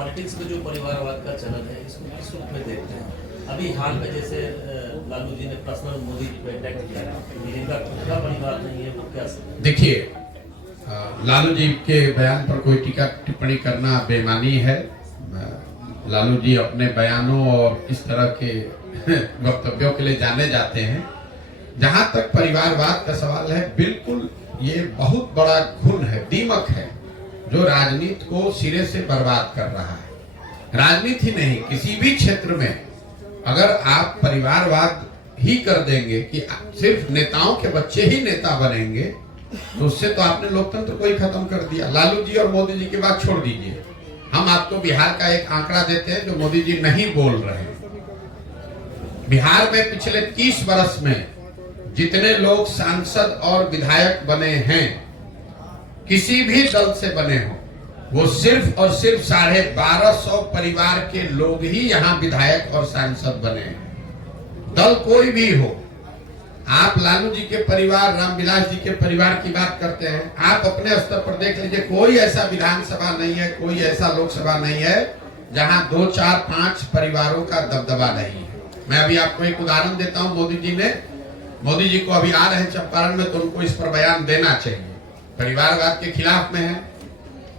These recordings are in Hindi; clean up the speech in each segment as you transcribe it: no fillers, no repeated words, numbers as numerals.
पॉलिटिक्स में जो परिवारवाद का चलन है इसको किस रूप में देखते हैं? अभी हाल में जैसे लालू जी ने पर्सनल मोदी पे अटैक किया, इनका खुद का परिवार नहीं है, वो क्या देखिए, लालू जी के बयान पर कोई टीका टिप्पणी करना बेईमानी है। लालू जी अपने बयानों और इस तरह के वक्तव्यों के लिए जाने जाते हैं। जहां तक परिवारवाद का सवाल है, बिल्कुल ये बहुत बड़ा घुन है, दीमक है, जो राजनीति को सिरे से बर्बाद कर रहा है। राजनीति ही नहीं, किसी भी क्षेत्र में अगर आप परिवारवाद ही कर देंगे कि सिर्फ नेताओं के बच्चे ही नेता बनेंगे, तो उससे तो आपने लोकतंत्र को ही खत्म कर दिया। लालू जी और मोदी जी की बात छोड़ दीजिए, हम आपको बिहार का एक आंकड़ा देते हैं जो मोदी जी नहीं बोल रहे हैं। बिहार में पिछले 30 वर्ष में जितने लोग सांसद और विधायक बने हैं, किसी भी दल से बने हो, वो सिर्फ और सिर्फ 1250 परिवार के लोग ही यहाँ विधायक और सांसद बने हैं। दल कोई भी हो, आप लालू जी के परिवार, रामविलास जी के परिवार की बात करते हैं, आप अपने स्तर पर देख लीजिए, कोई ऐसा विधानसभा नहीं है, कोई ऐसा लोकसभा नहीं है जहां 2, 4, 5 परिवारों का दबदबा नहीं है। मैं अभी आपको एक उदाहरण देता हूं। मोदी जी को अभी आ रहे हैं चंपारण में, तो उनको इस पर बयान देना चाहिए। परिवारवाद के खिलाफ में है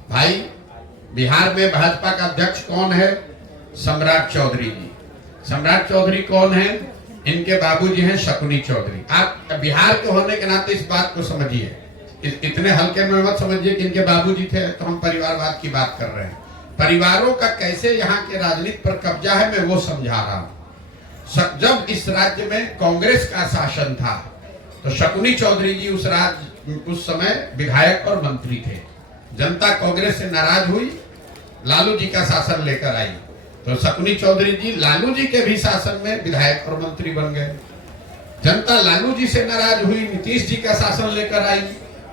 भाई। बिहार में भाजपा का अध्यक्ष कौन है? सम्राट चौधरी जी। सम्राट चौधरी कौन है? इनके बाबूजी हैं शकुनी चौधरी। आप बिहार के होने के नाते इस बात को समझिए, इतने हल्के में मत समझिए कि इनके बाबूजी थे तो हम परिवारवाद की बात कर रहे हैं। परिवारों का कैसे यहाँ के राजनीति पर कब्जा है, मैं वो समझा रहा हूँ। जब इस राज्य में कांग्रेस का शासन था तो शकुनी चौधरी जी उस समय विधायक और मंत्री थे। जनता कांग्रेस से नाराज हुई, लालू जी का शासन लेकर आई, तो शकुनी चौधरी जी लालू जी के भी शासन में विधायक और मंत्री बन गए। जनता लालू जी से नाराज हुई, नीतीश जी का शासन लेकर आई,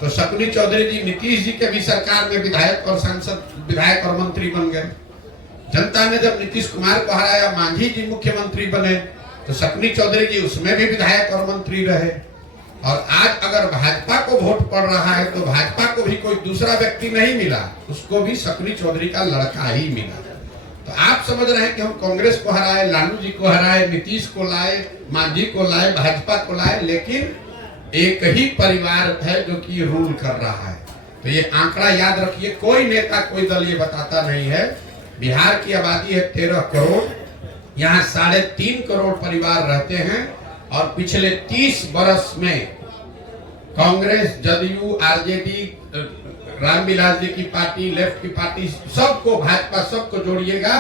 तो शकुनी चौधरी जी नीतीश जी के भी सरकार में विधायक और सांसद, विधायक और मंत्री बन गए। जनता ने जब नीतीश कुमार को हराया, मांझी जी मुख्यमंत्री बने, तो शकुनी चौधरी जी उसमें भी विधायक और मंत्री रहे। और आज अगर भाजपा को वोट पड़ रहा है तो भाजपा को भी कोई दूसरा व्यक्ति नहीं मिला, उसको भी शकुनी चौधरी का लड़का ही मिला। तो आप समझ रहे हैं कि हम कांग्रेस को हराए, लालू जी को हराए, नीतीश को लाए, मांझी को लाए, भाजपा को लाए, लेकिन एक ही परिवार है जो कि रूल कर रहा है। तो ये आंकड़ा याद रखिए, कोई नेता, कोई दल ये बताता नहीं है। बिहार की आबादी है 13 करोड़, यहाँ 3.5 करोड़ परिवार रहते हैं, और पिछले 30 वर्ष में कांग्रेस, जदयू, आरजेडी, रामविलास जी की पार्टी, लेफ्ट की पार्टी, सबको, भाजपा, सबको जोड़िएगा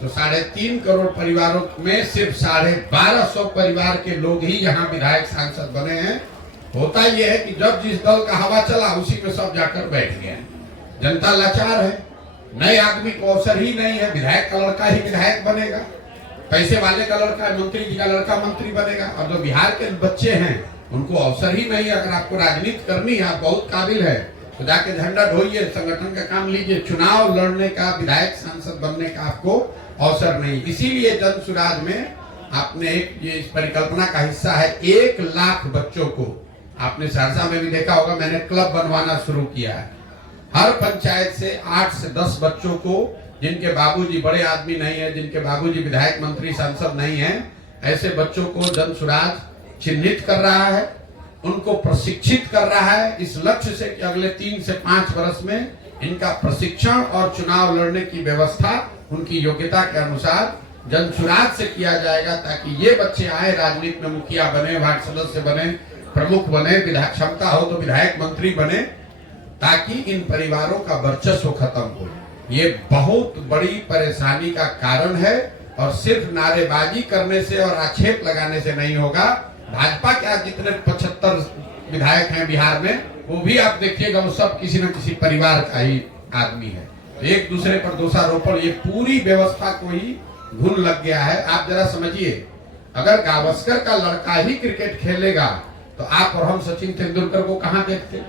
तो 3.5 करोड़ परिवारों में सिर्फ 1250 परिवार के लोग ही यहाँ विधायक सांसद बने हैं। होता यह है कि जब जिस दल का हवा चला उसी में सब जाकर बैठ गए। जनता लाचार है, नए आदमी को अवसर ही नहीं है। विधायक का लड़का ही विधायक बनेगा, पैसे वाले का लड़का, मंत्री जी का लड़का मंत्री बनेगा, और जो बिहार के बच्चे हैं उनको अवसर ही नहीं है। अगर आपको राजनीति करनी है, आप बहुत काबिल है, तो जाके झंडा ढोइए, संगठन का काम लीजिए। चुनाव लड़ने का, विधायक सांसद बनने का आपको अवसर नहीं। इसीलिए जन सुराज में आपने ये इस परिकल्पना का हिस्सा है, 1 लाख बच्चों को, आपने सहरसा में भी देखा होगा, मैंने क्लब बनवाना शुरू किया है। हर पंचायत से 8 से 10 बच्चों को, जिनके बाबूजी बड़े आदमी नहीं है, जिनके बाबूजी विधायक, मंत्री, सांसद नहीं है, ऐसे बच्चों को जन सुराज चिन्हित कर रहा है, उनको प्रशिक्षित कर रहा है, इस लक्ष्य से कि अगले 3 से 5 वर्ष में इनका प्रशिक्षण और चुनाव लड़ने की व्यवस्था उनकी योग्यता के अनुसार जन सुराज से किया जाएगा, ताकि ये बच्चे आए, राजनीति में मुखिया बने, वार्ड सदस्य बने, प्रमुख बने, विधायक क्षमता हो तो विधायक, मंत्री बने, ताकि इन परिवारों का वर्चस्व खत्म हो। ये बहुत बड़ी परेशानी का कारण है, और सिर्फ नारेबाजी करने से और आक्षेप लगाने से नहीं होगा। भाजपा के आज जितने 75 विधायक हैं बिहार में, वो भी आप देखिएगा, वो सब किसी न किसी परिवार का ही आदमी है। तो एक दूसरे पर दोषारोपण, ये पूरी व्यवस्था को ही घुन लग गया है। आप जरा समझिए, अगर गावस्कर का लड़का ही क्रिकेट खेलेगा तो आप और हम सचिन तेंदुलकर को कहाँ देखते?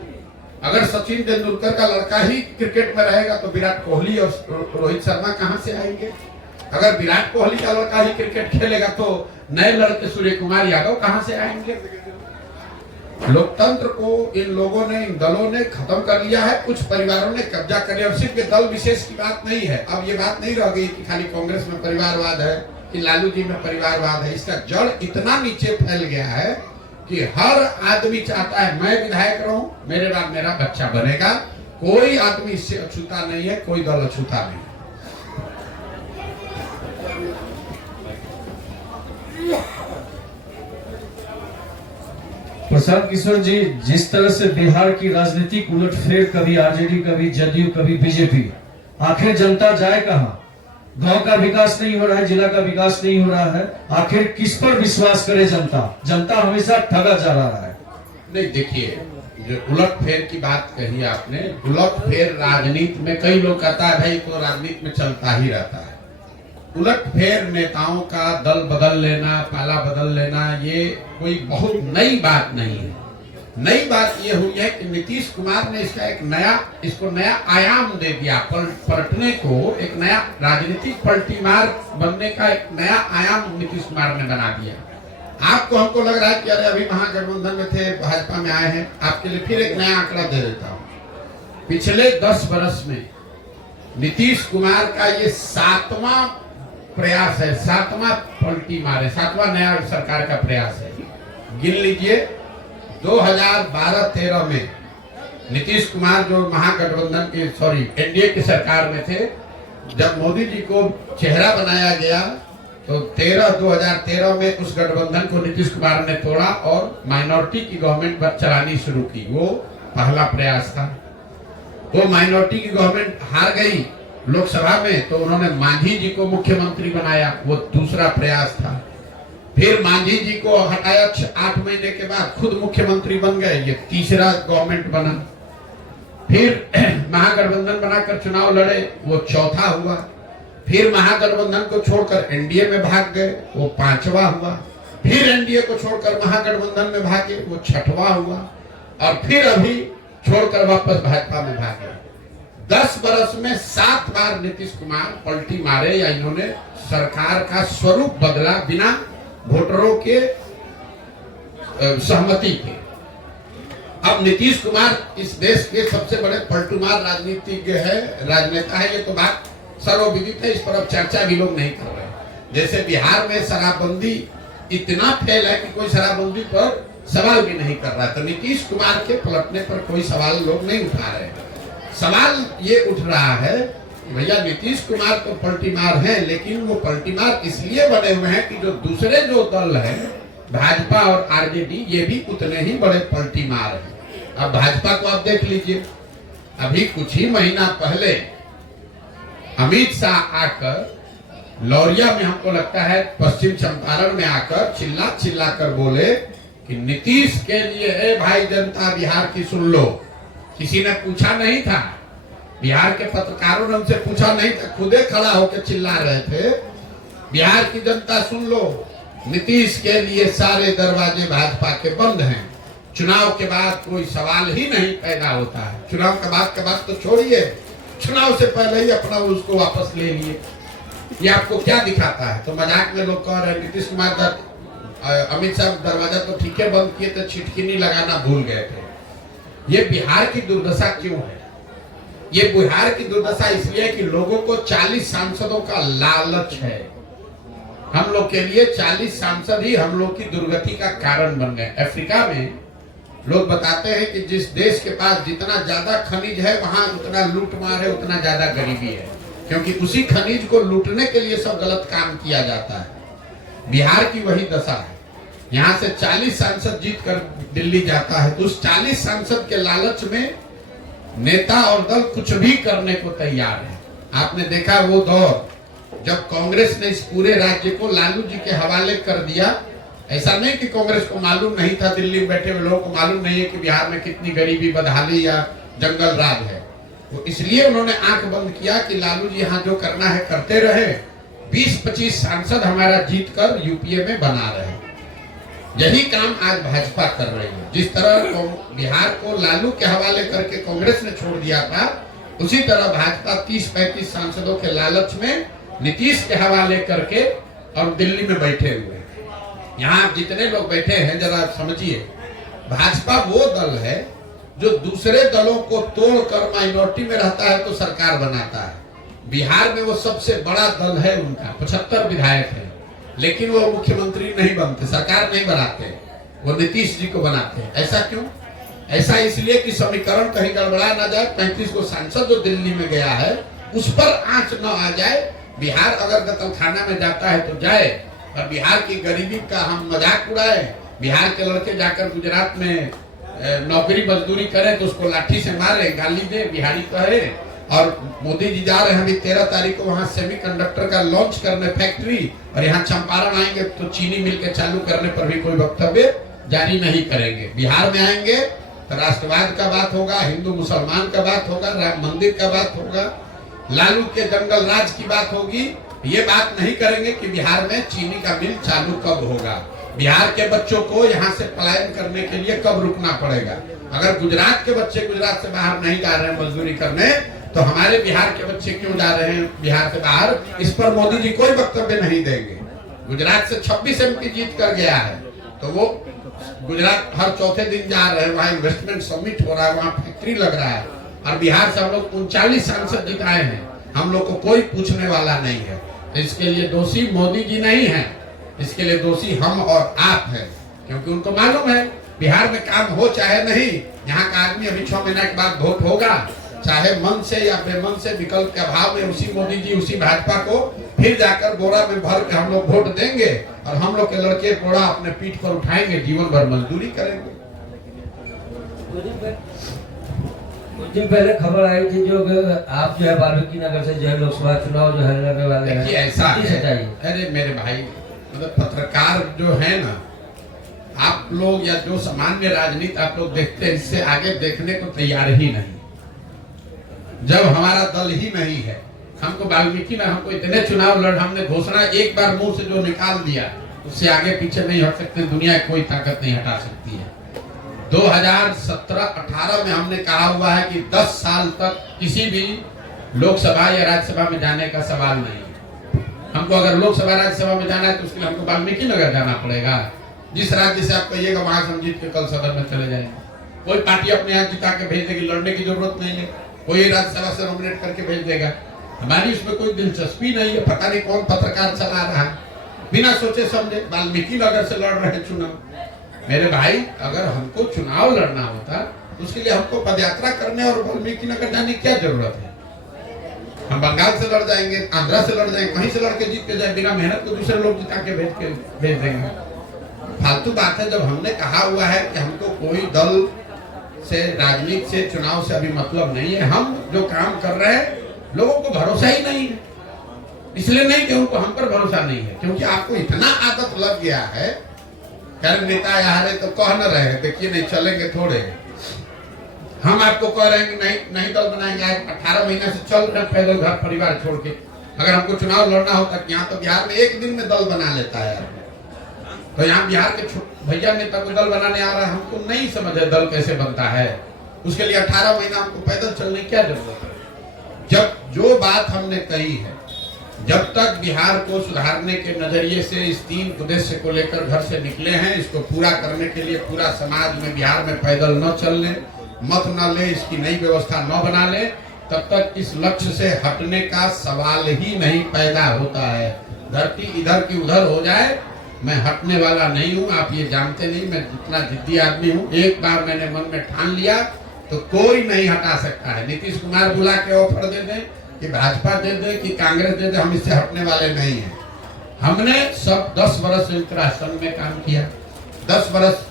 अगर सचिन तेंदुलकर का लड़का ही क्रिकेट में रहेगा तो विराट कोहली और रोहित शर्मा कहां से आएंगे? अगर विराट कोहली का लड़का ही क्रिकेट खेलेगा तो नए लड़के सूर्य कुमार यादव कहां से आएंगे? लोकतंत्र को इन लोगों ने, इन दलों ने खत्म कर लिया है। कुछ परिवारों ने कब्जा कर लिया। और सिर्फ ये दल विशेष की बात नहीं है। अब ये बात नहीं रह गई कि खाली कांग्रेस में परिवारवाद है कि लालू जी में परिवारवाद है। इसका जड़ इतना नीचे फैल गया है कि हर आदमी चाहता है मैं विधायक रहूं, मेरे बाद मेरा बच्चा बनेगा। कोई आदमी इससे अछूता नहीं है, कोई दल अछूता नहीं है। प्रशांत किशोर जी, जिस तरह से बिहार की राजनीतिक उलटफेर, कभी आरजेडी, कभी जदयू, कभी बीजेपी, आखिर जनता जाए कहां? गांव का विकास नहीं हो रहा है, जिला का विकास नहीं हो रहा है, आखिर किस पर विश्वास करे जनता? जनता हमेशा ठगा जा रहा है। नहीं, देखिए, जो उलटफेर की बात कही आपने, उलटफेर राजनीति में कई लोग कहता है भाई तो राजनीति में चलता ही रहता है। उलटफेर नेताओं का दल बदल लेना, पाला बदल लेना, ये कोई बहुत नई बात नहीं है। नई बात ये हुई है कि नीतीश कुमार ने इसको नया आयाम दे दिया। पलटने को एक नया राजनीतिक पलटीमार बनने का एक नया आयाम नीतीश कुमार ने बना दिया। आपको हमको लग रहा है कि अरे अभी महागठबंधन में थे, भाजपा में आए हैं। आपके लिए फिर एक नया आंकड़ा दे देता हूं। पिछले 10 वर्ष में नीतीश कुमार का ये 7वां प्रयास है, 7वां पलटी मारे, 7वां नया सरकार का प्रयास है। गिन लीजिए, 2012-13 में नीतीश कुमार जो महागठबंधन की एनडीए की सरकार में थे, जब मोदी जी को चेहरा बनाया गया तो 2013 में उस गठबंधन को नीतीश कुमार ने तोड़ा और माइनॉरिटी की गवर्नमेंट चलानी शुरू की। वो पहला प्रयास था। वो माइनॉरिटी की गवर्नमेंट हार गई लोकसभा में, तो उन्होंने मांझी जी को मुख्यमंत्री बनाया। वो दूसरा प्रयास था। फिर मांझी जी को हटाया, 8 महीने के बाद खुद मुख्यमंत्री बन गए। ये तीसरा गवर्नमेंट बना। फिर महागठबंधन बनाकर चुनाव लड़े, वो चौथा हुआ। फिर महागठबंधन को छोड़कर एनडीए में भाग गए, वो 5वां हुआ। फिर एनडीए को छोड़कर महागठबंधन में भागे, वो 6वां हुआ। और फिर अभी छोड़कर वापस भाजपा में भागे। 10 वर्ष में 7 बार नीतीश कुमार पलटी मारे, या इन्होंने सरकार का स्वरूप बदला बिना वोटरों के सहमति के। अब नीतीश कुमार इस देश के सबसे बड़े पलटूमार राजनीतिज्ञ है, राजनेता है। ये तो बात सर्वविदित है, इस पर अब चर्चा भी लोग नहीं कर रहे। जैसे बिहार में शराबबंदी इतना फेल है कि कोई शराबबंदी पर सवाल भी नहीं कर रहा, तो नीतीश कुमार के पलटने पर कोई सवाल लोग नहीं उठा रहे। सवाल ये उठ रहा है कि भैया नीतीश कुमार तो पलटीमार हैं, लेकिन वो पलटीमार इसलिए बने हुए हैं कि जो दूसरे जो दल है, भाजपा और आरजेडी, ये भी उतने ही बड़े पलटीमार हैं। अब भाजपा को आप देख लीजिए, अभी कुछ ही महीना पहले अमित शाह आकर लौरिया में, हमको लगता है पश्चिम चंपारण में आकर चिल्ला कर बोले कि नीतीश के लिए है भाई जनता बिहार की सुन लो। किसी ने पूछा नहीं था, बिहार के पत्रकारों ने उनसे पूछा नहीं था, खुदे खड़ा होकर चिल्ला रहे थे, बिहार की जनता सुन लो, नीतीश के लिए सारे दरवाजे भाजपा के बंद हैं। चुनाव के बाद कोई सवाल ही नहीं पैदा होता है। चुनाव के बाद तो छोड़िए, चुनाव से पहले ही अपना उसको वापस ले लिए। ये आपको क्या दिखाता है? तो मजाक में लोग कह रहे हैं नीतीश कुमार अमित शाह दरवाजा तो ठीक है बंद किए थे, छिटकिनी लगाना भूल गए थे। ये बिहार की दुर्दशा क्यों है? ये बिहार की दुर्दशा इसलिए कि लोगों को 40 सांसदों का लालच है। हम लोग के लिए 40 सांसद ही हम लोग की दुर्गति का कारण बन गए। अफ्रीका में लोग बताते हैं कि जिस देश के पास जितना ज्यादा खनिज है, वहां उतना लूटमार है, उतना ज्यादा गरीबी है, क्योंकि उसी खनिज को लूटने के लिए सब गलत काम किया जाता है। बिहार की वही दशा है। यहाँ से 40 सांसद जीत कर दिल्ली जाता है, तो उस 40 सांसद के लालच में नेता और दल कुछ भी करने को तैयार है। आपने देखा वो दौर जब कांग्रेस ने इस पूरे राज्य को लालू जी के हवाले कर दिया। ऐसा नहीं कि कांग्रेस को मालूम नहीं था, दिल्ली में बैठे हुए लोगों को मालूम नहीं है कि बिहार में कितनी गरीबी, बदहाली या जंगल राज है। तो इसलिए उन्होंने आंख बंद किया कि लालू जी यहाँ जो करना है करते रहे, 20-25 सांसद हमारा जीत कर यूपीए में बना रहे। यही काम आज भाजपा कर रही है। जिस तरह बिहार को लालू के हवाले करके कांग्रेस ने छोड़ दिया था, उसी तरह भाजपा 30-35 सांसदों के लालच में नीतीश के हवाले करके और दिल्ली में बैठे हुए। यहाँ जितने लोग बैठे हैं जरा समझिए, भाजपा वो दल है जो दूसरे दलों को तोड़कर माइनॉरिटी में रहता है तो सरकार बनाता है। बिहार में वो सबसे बड़ा दल है, उनका 75 विधायक है, लेकिन वो मुख्यमंत्री नहीं बनते, सरकार नहीं बनाते, वो नीतीश जी को बनाते हैं। ऐसा क्यों? ऐसा इसलिए कि समीकरण कहीं गड़बड़ा ना जाए। 35 को सांसद जो दिल्ली में गया है उस पर आंच न आ जाए। बिहार अगर कत्लखाना में जाता है तो जाए, और बिहार की गरीबी का हम मजाक उड़ाए। बिहार के लड़के जाकर गुजरात में नौकरी मजदूरी करें तो उसको लाठी से मारे, गाली दे, बिहारी कहे। और मोदी जी जा रहे हैं अभी 13 तारीख को वहां सेमीकंडक्टर का लॉन्च करने फैक्ट्री, और यहाँ चंपारण आएंगे तो चीनी मिल के चालू करने पर भी कोई वक्तव्य जारी नहीं करेंगे। बिहार में आएंगे तो राष्ट्रवाद का बात होगा, हिंदू मुसलमान का बात होगा, राम मंदिर का बात होगा, लालू के जंगल राज की बात होगी। ये बात नहीं करेंगे कि बिहार में चीनी का मिल चालू कब होगा, बिहार के बच्चों को यहाँ से पलायन करने के लिए कब रुकना पड़ेगा। अगर गुजरात के बच्चे गुजरात से बाहर नहीं जा रहे हैं मजदूरी करने, तो हमारे बिहार के बच्चे क्यों जा रहे हैं बिहार से बाहर, इस पर मोदी जी कोई वक्तव्य नहीं देंगे। गुजरात से 26 MP जीत कर गया है, तो वो गुजरात हर चौथे दिन जा रहे हैं, वहाँ इन्वेस्टमेंट समिट हो रहा है, वहाँ फैक्ट्री लग रहा है। और बिहार से हम लोग 39 सांसद जिताए हैं, हम लोग को कोई पूछने वाला नहीं है। इसके लिए दोषी मोदी जी नहीं है, इसके लिए दोषी हम और आप हैं, क्योंकि उनको मालूम है बिहार में काम हो चाहे नहीं, यहाँ का आदमी अभी 6 महीने के बाद वोट होगा, चाहे मन से या बेमन से, विकल्प के अभाव में उसी मोदी जी उसी भाजपा को फिर जाकर बोरा में भर के हम लोग वोट देंगे, और हम लोग के लड़के बोरा अपने पीठ पर उठाएंगे, जीवन भर मजदूरी करेंगे। कुछ दिन पहले खबर आई थी जो आप जो है वाल्मीकि नगर से जो है लोकसभा चुनाव जो है लड़ने वाले हैं, ऐसा है। अरे मेरे भाई, मतलब पत्रकार जो है ना, आप लोग या जो सामान्य राजनीति आप लोग देखते हैं, इससे आगे देखने को तैयार ही नहीं। जब हमारा दल ही नहीं है, हमको वाल्मीकि में हमको इतने चुनाव लड़, हमने घोषणा एक बार मुंह से जो निकाल दिया उससे आगे पीछे नहीं हट सकते, दुनिया कोई ताकत नहीं हटा सकती है। 2017-18 में हमने कहा हुआ है कि 10 साल तक किसी भी लोकसभा या राज्यसभा में जाने का सवाल नहीं है। हमको अगर लोकसभा राज्यसभा में जाना है तो उसके लिए हमको वाल्मीकि नगर जाना पड़ेगा। जिस राज्य से आप कहिएगा वहां से हम जीत के कल सदन में चले जाएंगे। कोई पार्टी अपने यहाँ जिता के भेज देगी, लड़ने की जरूरत नहीं है, कोई राज्यसभा से नॉमिनेट करके भेज देगा। हमारी उसमें कोई दिलचस्पी नहीं है। पता नहीं कौन पत्रकार चला रहा है, बिना सोचे समझे वाल्मीकि नगर से लड़ रहे चुनाव। मेरे भाई, अगर हमको चुनाव लड़ना होता तो उसके लिए हमको पदयात्रा करने और वाल्मीकि नगर जाने की क्या जरूरत है? हम बंगाल से लड़ जाएंगे, आंध्रा से लड़ जाएंगे, वहीं से लड़ के जीत के जाए, बिना मेहनत को दूसरे लोग जिता के भेज देंगे। फालतू बात है। जब हमने कहा हुआ है कि हमको कोई दल से, राजनीति से, चुनाव से अभी मतलब नहीं है, हम जो काम कर रहे हैं लोगों को भरोसा ही नहीं है। इसलिए नहीं कि उनको हम पर भरोसा नहीं है, क्योंकि आपको इतना आदत लग गया है। कर नेता यहाँ रहे तो कह न रहे, देखिए नहीं चलेंगे थोड़े। हम आपको कह रहे हैं कि नहीं दल बनाएंगे। 18 महीने से चल रहे पैदल घर परिवार छोड़ के। अगर हमको चुनाव लड़ना होता, यहाँ तो बिहार में एक दिन में दल बना लेता है। तो यहाँ बिहार के भैया नेता को दल बनाने आ रहा है, हमको नहीं समझ है दल कैसे बनता है। उसके लिए 18 महीना हमको पैदल चलने की क्या जरूरत है? जब जो बात हमने कही है, जब तक बिहार को सुधारने के नजरिए से इस 3 उद्देश्य को लेकर घर से निकले हैं, इसको पूरा करने के लिए पूरा समाज में बिहार में पैदल न चलने, मत न ले, इसकी नई व्यवस्था न बना ले, तब तक इस लक्ष्य से हटने का सवाल ही नहीं पैदा होता है। धरती इधर की उधर हो जाए, मैं हटने वाला नहीं हूँ। आप ये जानते नहीं मैं जितना जिद्दी आदमी हूँ। एक बार मैंने मन में ठान लिया तो कोई नहीं हटा सकता है। नीतीश कुमार बुला के ऑफर दे दे कि भाजपा दे दे कि कांग्रेस दे दे, हम इससे हटने वाले नहीं हैं। हमने सब 10 वर्ष संयुक्त राष्ट्र संघ में काम किया, 10 वर्ष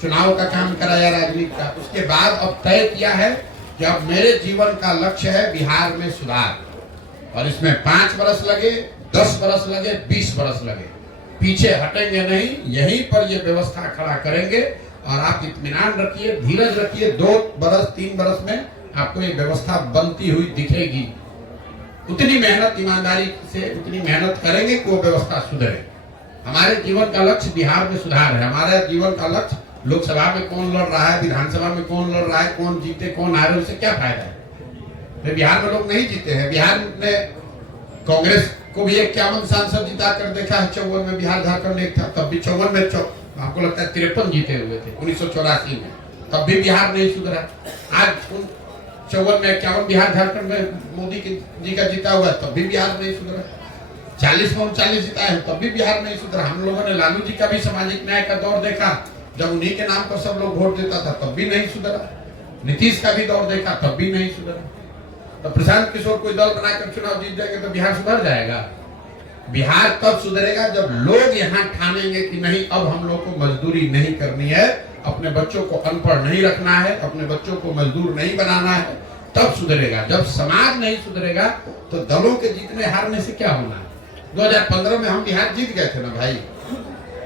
चुनाव का काम कराया राजनीति का। उसके बाद अब तय किया है कि अब मेरे जीवन का लक्ष्य है बिहार में सुधार, और इसमें 5 वर्ष लगे, 10 वर्ष लगे, 20 वर्ष लगे, पीछे हटेंगे नहीं। यहीं पर ये व्यवस्था खड़ा करेंगे। और आप इत्मीनान रखिए, धीरज रखिए, 2 वर्ष 3 वर्ष में आपको ये व्यवस्था बनती हुई दिखेगी। उतनी मेहनत ईमानदारी से उतनी मेहनत करेंगे कि वो व्यवस्था सुधरे। हमारे जीवन का लक्ष्य बिहार में सुधार है। हमारा जीवन का लक्ष्य लोकसभा में कौन लड़ रहा है, विधानसभा में कौन लड़ रहा है, कौन जीते कौन हारे, उससे क्या फायदा है? बिहार में लोग नहीं जीते हैं। बिहार ने कांग्रेस को भी 51 सांसद जिता कर देखा है। 54 में बिहार झारखंड एक था, तब भी 54 में हमको लगता है 53 जीते हुए थे 1984 में, तब भी बिहार नहीं सुधरा। आज 54 में 51 बिहार झारखंड में मोदी जी का जीता हुआ है, तब भी बिहार नहीं सुधरा। 40 में 39 जीता है, तब भी बिहार नहीं सुधरा। हम लोगों ने लालू जी का भी सामाजिक न्याय का दौर देखा, जब उन्हीं के नाम पर सब लोग वोट देता था, तब भी नहीं सुधरा। नीतीश का भी दौर देखा, तब भी नहीं सुधरा। तो प्रशांत किशोर कोई दल बनाकर चुनाव जीत जाएंगे तो बिहार सुधर जाएगा? बिहार तब सुधरेगा जब लोग यहाँ ठानेंगे कि नहीं, अब हम लोग को मजदूरी नहीं करनी है, अपने बच्चों को अनपढ़ नहीं रखना है, अपने बच्चों को मजदूर नहीं बनाना है, तब सुधरेगा। जब समाज नहीं सुधरेगा तो दलों के जीतने हारने से क्या होना है? 2015 में हम बिहार जीत गए थे ना भाई,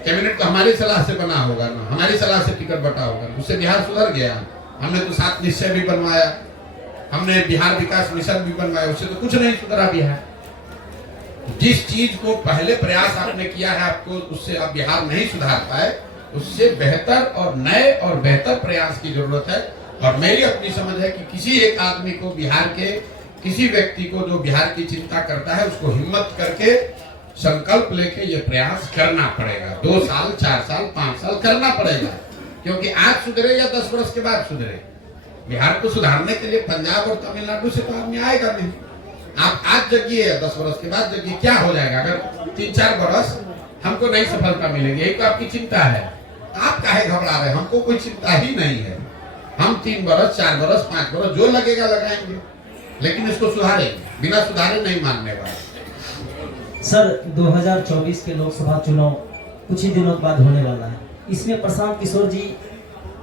कैबिनेट तो हमारी सलाह से बना होगा ना, हमारी सलाह से टिकट बटा होगा, उससे बिहार सुधर गया। हमने तो 7 निश्चय भी बनवाया, हमने बिहार विकास मिशन भी बनवाया, उससे तो कुछ नहीं सुधरा बिहार। जिस चीज को पहले प्रयास आपने किया है, आपको उससे आप बिहार नहीं सुधार पाए, उससे बेहतर और नए और बेहतर प्रयास की जरूरत है। और मेरी अपनी समझ है कि किसी एक आदमी को, बिहार के किसी व्यक्ति को जो बिहार की चिंता करता है, उसको हिम्मत करके संकल्प लेके ये प्रयास करना पड़ेगा। 2 साल 4 साल 5 साल करना पड़ेगा, क्योंकि आज सुधरे या 10 वर्ष के बाद सुधरे, बिहार को सुधारने के लिए पंजाब और तमिलनाडु से तो आदमी आएगा नहीं। आप आज जगिए या 10 वर्ष के बाद जगिए, क्या हो जाएगा? अगर 3-4 वर्ष हमको नई सफलता मिलेगी, एक तो आपकी चिंता है, आप काहे घबरा रहे हैं? हमको कोई चिंता ही नहीं है। हम 3 वर्ष 4 वर्ष 5 वर्ष जो लगेगा लगाएंगे, लेकिन इसको सुधारेंगे, बिना सुधारे नहीं मानने वाले। सर 2024 के लोकसभा चुनाव कुछ ही दिनों बाद होने वाला है, इसमें प्रशांत किशोर जी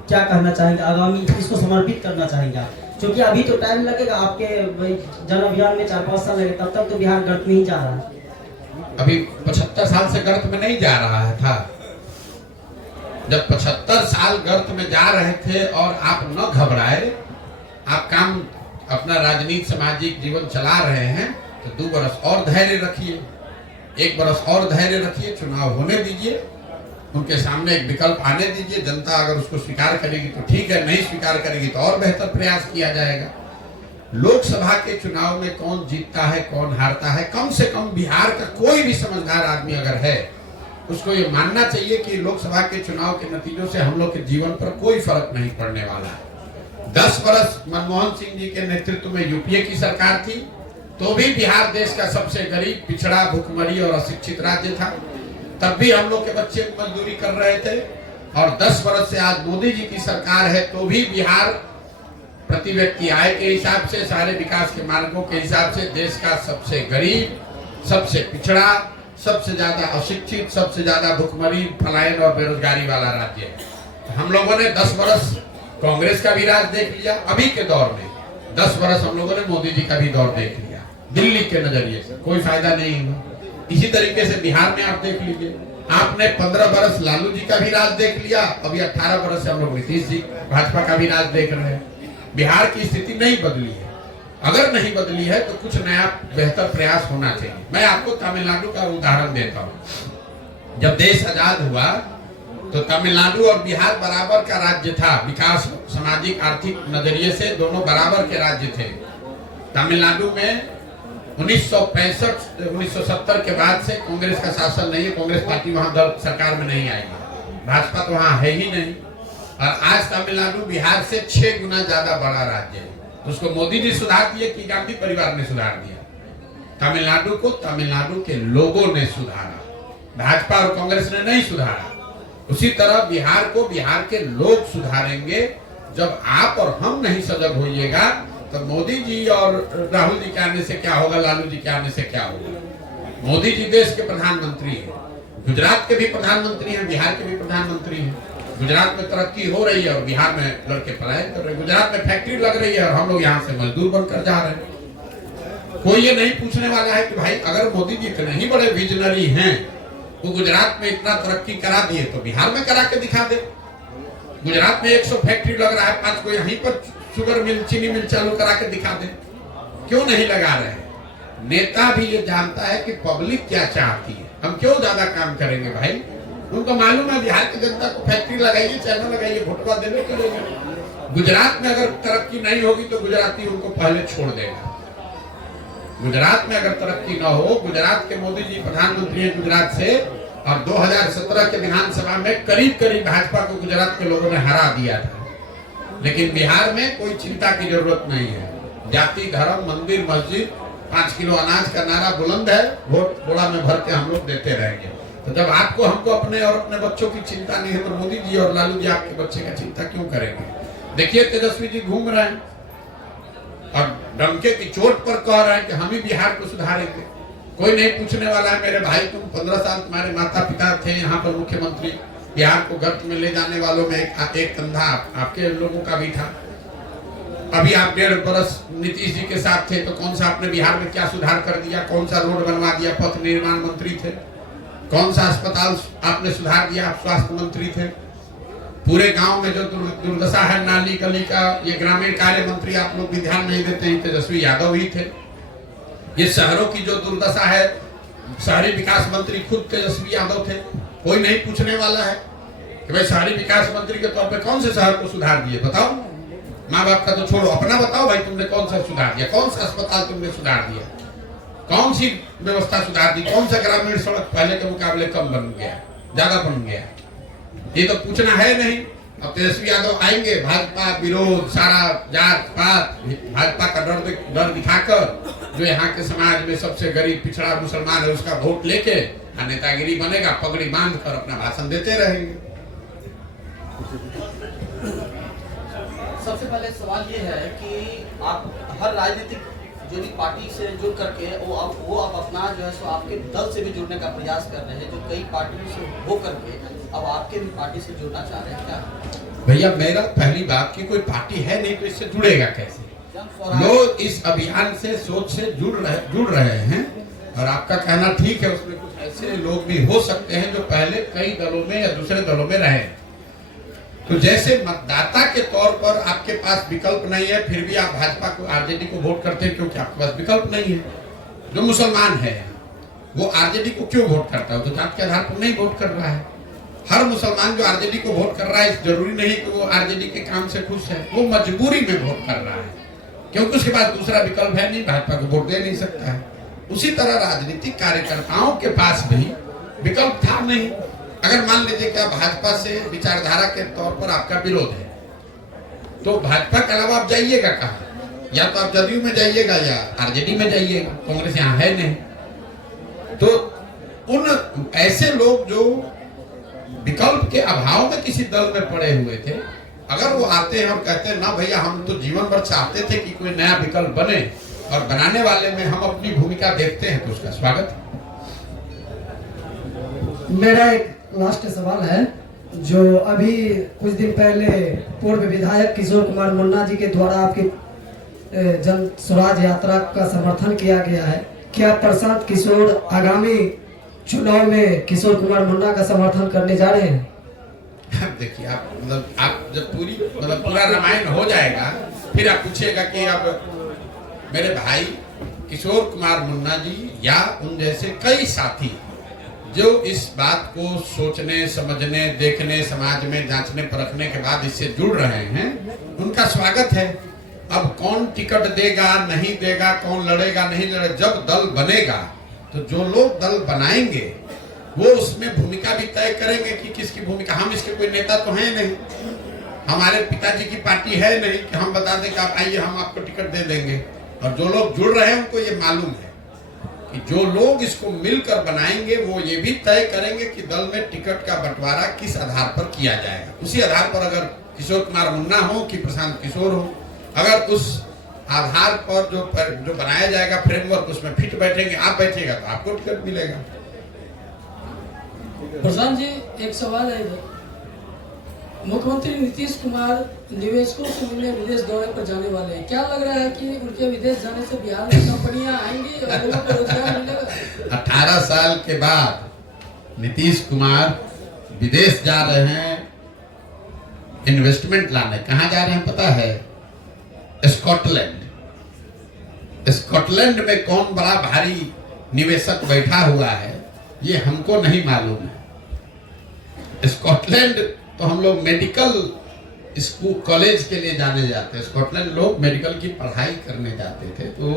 क्या कहना चाहेंगे? आगामी इसको समर्पित करना चाहेंगे आप? क्योंकि अभी तो टाइम लगेगा, आपके जन अभियान में 4-5 साल लगे, तब तक तो बिहार गर्त में ही जा रहा है। अभी 75 साल से गर्त में नहीं जा रहा है था। जब 75 साल गर्त में जा रहे थे और आप न घबराए, आप काम अपना राजनीति सामाजिक जीवन चला रहे हैं, तो 2 वर्ष और धैर्य रखिए, 1 वर्ष और धैर्य रखिए, चुनाव होने दीजिए, उनके सामने एक विकल्प आने दीजिए। जनता अगर उसको स्वीकार करेगी तो ठीक है, नहीं स्वीकार करेगी तो और बेहतर प्रयास किया जाएगा। लोकसभा के चुनाव में कौन जीतता है कौन हारता है, कम से कम बिहार का कोई भी समझदार आदमी अगर है, उसको ये मानना चाहिए कि लोकसभा के चुनाव के नतीजों से हम लोग के जीवन पर कोई फर्क नहीं पड़ने वाला है। 10 वर्ष मनमोहन सिंह जी के नेतृत्व में यूपीए की सरकार थी, तो भी बिहार देश का सबसे गरीब, पिछड़ा, भुखमरी और अशिक्षित राज्य था। तब भी हम लोग के बच्चे मजदूरी कर रहे थे। और 10 वर्ष से आज मोदी जी की सरकार है, तो भी बिहार प्रति व्यक्ति आय के हिसाब से, सारे विकास के मार्गों के हिसाब से देश का सबसे गरीब, सबसे पिछड़ा, सबसे ज्यादा अशिक्षित, सबसे ज्यादा भुखमरी, पलायन और बेरोजगारी वाला राज्य है। हम लोगों ने 10 वर्ष कांग्रेस का भी राज देख लिया, अभी के दौर में 10 वर्ष हम लोगों ने मोदी जी का भी दौर देख लिया। दिल्ली के नजरिए से कोई फायदा नहीं हुआ। इसी तरीके से बिहार में आप देख लीजिए, आपने 15 वर्ष लालू जी का भी राज देख लिया, अभी 18 वर्ष से हम लोग नीतीश जी भाजपा का भी राज देख रहे हैं। बिहार की स्थिति नहीं बदली है। अगर नहीं बदली है तो कुछ नया बेहतर प्रयास होना चाहिए। मैं आपको तमिलनाडु का उदाहरण देता हूँ। जब देश आजाद हुआ तो तमिलनाडु और बिहार बराबर का राज्य था, विकास, सामाजिक, आर्थिक नजरिए से दोनों बराबर के राज्य थे। तमिलनाडु में 1970 के बाद से कांग्रेस का शासन नहीं है, कांग्रेस पार्टी वहां सरकार में नहीं आएगी, भाजपा तो वहां है ही नहीं। और आज तमिलनाडु बिहार से 6 गुना ज्यादा बड़ा राज्य है। तो उसको मोदी जी सुधार दिए कि गांधी परिवार ने सुधार दिया? तमिलनाडु को तमिलनाडु के लोगों ने सुधारा, भाजपा और कांग्रेस ने नहीं सुधारा। उसी तरह बिहार को बिहार के लोग सुधारेंगे। जब आप और हम नहीं सजग होइएगा तो मोदी जी और राहुल जी के आने से क्या होगा, लालू जी के आने से क्या होगा? मोदी जी देश के प्रधानमंत्री हैं, गुजरात के भी प्रधानमंत्री हैं, बिहार के भी प्रधानमंत्री हैं। गुजरात में तरक्की हो रही है और बिहार में लड़के पलायन कर रहे हैं। गुजरात में फैक्ट्री लग रही है और हम लोग यहाँ से मजदूर बनकर जा रहे हैं। कोई ये नहीं पूछने वाला है कि भाई अगर मोदी जी इतने ही बड़े विजनरी हैं, वो गुजरात में इतना तरक्की करा दिए तो बिहार में करा के दिखा दे। गुजरात में 100 फैक्ट्री लग रहा है, 5 को यहीं पर शुगर मिल, चीनी मिल चालू करा के दिखा दे। क्यों नहीं लगा रहे? नेता भी ये जानता है कि पब्लिक क्या चाहती है, हम क्यों ज्यादा काम करेंगे भाई। उनको मालूम है बिहार की जनता को फैक्ट्री लगाइए, चाइना लगाइए, भोटवा देने के लिए। गुजरात में अगर तरक्की नहीं होगी तो गुजराती उनको पहले छोड़ देगा। गुजरात में अगर तरक्की न हो, गुजरात के मोदी जी प्रधानमंत्री हैं गुजरात से, और 2017 के विधानसभा में करीब करीब भाजपा को गुजरात के लोगों ने हरा दिया था। लेकिन बिहार में कोई चिंता की जरूरत नहीं है। जाति, धर्म, मंदिर, मस्जिद, 5 किलो अनाज का नारा बुलंद है, वोट बोड़ा में भर के हम लोग देते रहेंगे। तो जब आपको हमको अपने और अपने बच्चों की चिंता नहीं है तो मोदी जी और लालू जी आपके बच्चे का चिंता क्यों करेंगे? देखिए तेजस्वी जी घूम रहे हैं और डंके की चोट पर कह रहे हैं कि हम ही बिहार को सुधारेंगे। कोई नहीं पूछने वाला है मेरे भाई, तुम 15 साल तुम्हारे माता पिता थे यहाँ पर मुख्यमंत्री, बिहार को गर्त में ले जाने वालों में एक कंधा आपके लोगों का भी था। अभी आप 1.5 बरस नीतीश जी के साथ थे तो कौन सा आपने बिहार में क्या सुधार कर दिया? कौन सा रोड बनवा दिया? पथ निर्माण मंत्री थे। कौन सा अस्पताल आपने सुधार दिया? आप स्वास्थ्य मंत्री थे। पूरे गांव में जो दुर्दशा है नाली गली का, ये ग्रामीण कार्य मंत्री आप लोग भी ध्यान नहीं देते हैं, तेजस्वी यादव ही थे। ये शहरों की जो दुर्दशा है, शहरी विकास मंत्री खुद तेजस्वी यादव थे। कोई नहीं पूछने वाला है कि भाई शहरी विकास मंत्री के तौर पे कौन से शहर को सुधार दिए? बताओ, माँ बाप का तो छोड़ो, अपना बताओ भाई, तुमने कौन सा सुधार दिया? कौन सा अस्पताल तुमने सुधार दिया? कौन सी व्यवस्था सुधार दी? कौन सा ग्रामीण सड़क पहले के मुकाबले कम बन गया, ज्यादा बन गया? ये तो पूछना है नहीं। अब तेजस्वी यादव आएंगे, भाजपा विरोध, सारा जात पात, भाजपा का डर दिखाकर जो यहाँ के समाज में सबसे गरीब पिछड़ा मुसलमान है उसका वोट लेके नेतागिरी बनेगा, पगड़ी बांध कर अपना भाषण देते रहेंगे। सबसे पहले सवाल ये है कि आप हर राजनीतिक जो भी पार्टी से जुड़ करके वो आप अपना जो है सो आपके दल से भी जुड़ने का प्रयास कर रहे हैं, जो कई पार्टियों से हो करके अब आपके भी पार्टी से जुड़ना चाह रहे हैं क्या? भैया मेरा पहली बात की कोई पार्टी है नहीं तो इससे जुड़ेगा कैसे? लोग इस अभियान से सोच से जुड़ रहे हैं और आपका कहना ठीक है, उसमें कुछ ऐसे लोग भी हो सकते हैं जो पहले कई दलों में या दूसरे दलों में रहे। तो जैसे मतदाता के तौर पर आपके पास विकल्प नहीं है, फिर भी आप भाजपा को, आरजेडी को वोट करते हैं क्योंकि आपके पास विकल्प नहीं है। जो मुसलमान है वो आरजेडी को क्यों वोट करता है? तो जात के आधार पर नहीं वोट कर रहा है। हर मुसलमान जो आरजेडी को वोट कर रहा है, जरूरी नहीं कि वो आरजेडी के काम से खुश है, वो मजबूरी में वोट कर रहा है क्योंकि उसके पास दूसरा विकल्प है नहीं, भाजपा को वोट दे नहीं सकता है। उसी तरह राजनीतिक कार्यकर्ताओं के पास भी विकल्प था नहीं। अगर मान लीजिए कि भाजपा से विचारधारा के तौर पर आपका विरोध है तो भाजपा के अलावा आप जाइएगा कहाँ? या तो आप जदयू में जाइएगा या आरजेडी में जाइएगा, कांग्रेस यहाँ है नहीं। तो उन ऐसे लोग जो विकल्प के अभाव में किसी दल में पड़े हुए थे, अगर वो आते हैं और कहते हैं ना भैया हम तो जीवन भर चाहते थे कि कोई नया विकल्प बने और बनाने वाले में हम अपनी भूमिका देखते हैं, तो उसका स्वागत है। मेरा एक लास्ट सवाल है, जो अभी कुछ दिन पहले पूर्व विधायक किशोर कुमार मुन्ना जी के द्वारा आपकी जन स्वराज यात्रा का समर्थन किया गया है, क्या प्रशांत किशोर आगामी चुनाव में किशोर कुमार मुन्ना का समर्थन करने जा रहे हैं? देखिए आप जब पूरा रामायण हो जाएगा फिर आप पूछिएगा कि अब मेरे भाई किशोर कुमार मुन्ना जी या उन जैसे कई साथी जो इस बात को सोचने, समझने, देखने, समाज में जांचने परखने के बाद इससे जुड़ रहे हैं, उनका स्वागत है। अब कौन टिकट देगा नहीं देगा, कौन लड़ेगा नहीं लड़ेगा, जब दल बनेगा तो जो लोग दल बनाएंगे वो उसमें भूमिका भी तय करेंगे कि किसकी भूमिका। हम इसके कोई नेता तो हैं नहीं, हमारे पिताजी की पार्टी है नहीं कि हम बता दें कि आप आइए हम आपको टिकट दे देंगे। और जो लोग जुड़ रहे हैं उनको ये मालूम है कि जो लोग इसको मिलकर बनाएंगे वो ये भी तय करेंगे कि दल में टिकट का बंटवारा किस आधार पर किया जाएगा। उसी आधार पर अगर किशोर कुमार मुन्ना हो कि प्रशांत किशोर हो, अगर उस आधार पर जो बनाया जाएगा फ्रेमवर्क उसमें फिट बैठेंगे, आप बैठिएगा तो आपको टिकट मिलेगा। प्रशांत जी एक सवाल है इधर, मुख्यमंत्री नीतीश कुमार निवेशकों से मिलने विदेश दौरे पर जाने वाले हैं, क्या लग रहा है कि उनके विदेश जाने से बिहार में कंपनियां आएंगी और लोगों को रोजगार मिलेगा? 18 साल के बाद नीतीश कुमार विदेश जा रहे हैं इन्वेस्टमेंट लाने। कहाँ जा रहे हैं पता है? स्कॉटलैंड। स्कॉटलैंड में कौन बड़ा भारी निवेशक बैठा हुआ है ये हमको नहीं मालूम है। स्कॉटलैंड तो हम लोग मेडिकल स्कूल कॉलेज के लिए जाने जाते हैं, स्कॉटलैंड लोग मेडिकल की पढ़ाई करने जाते थे। तो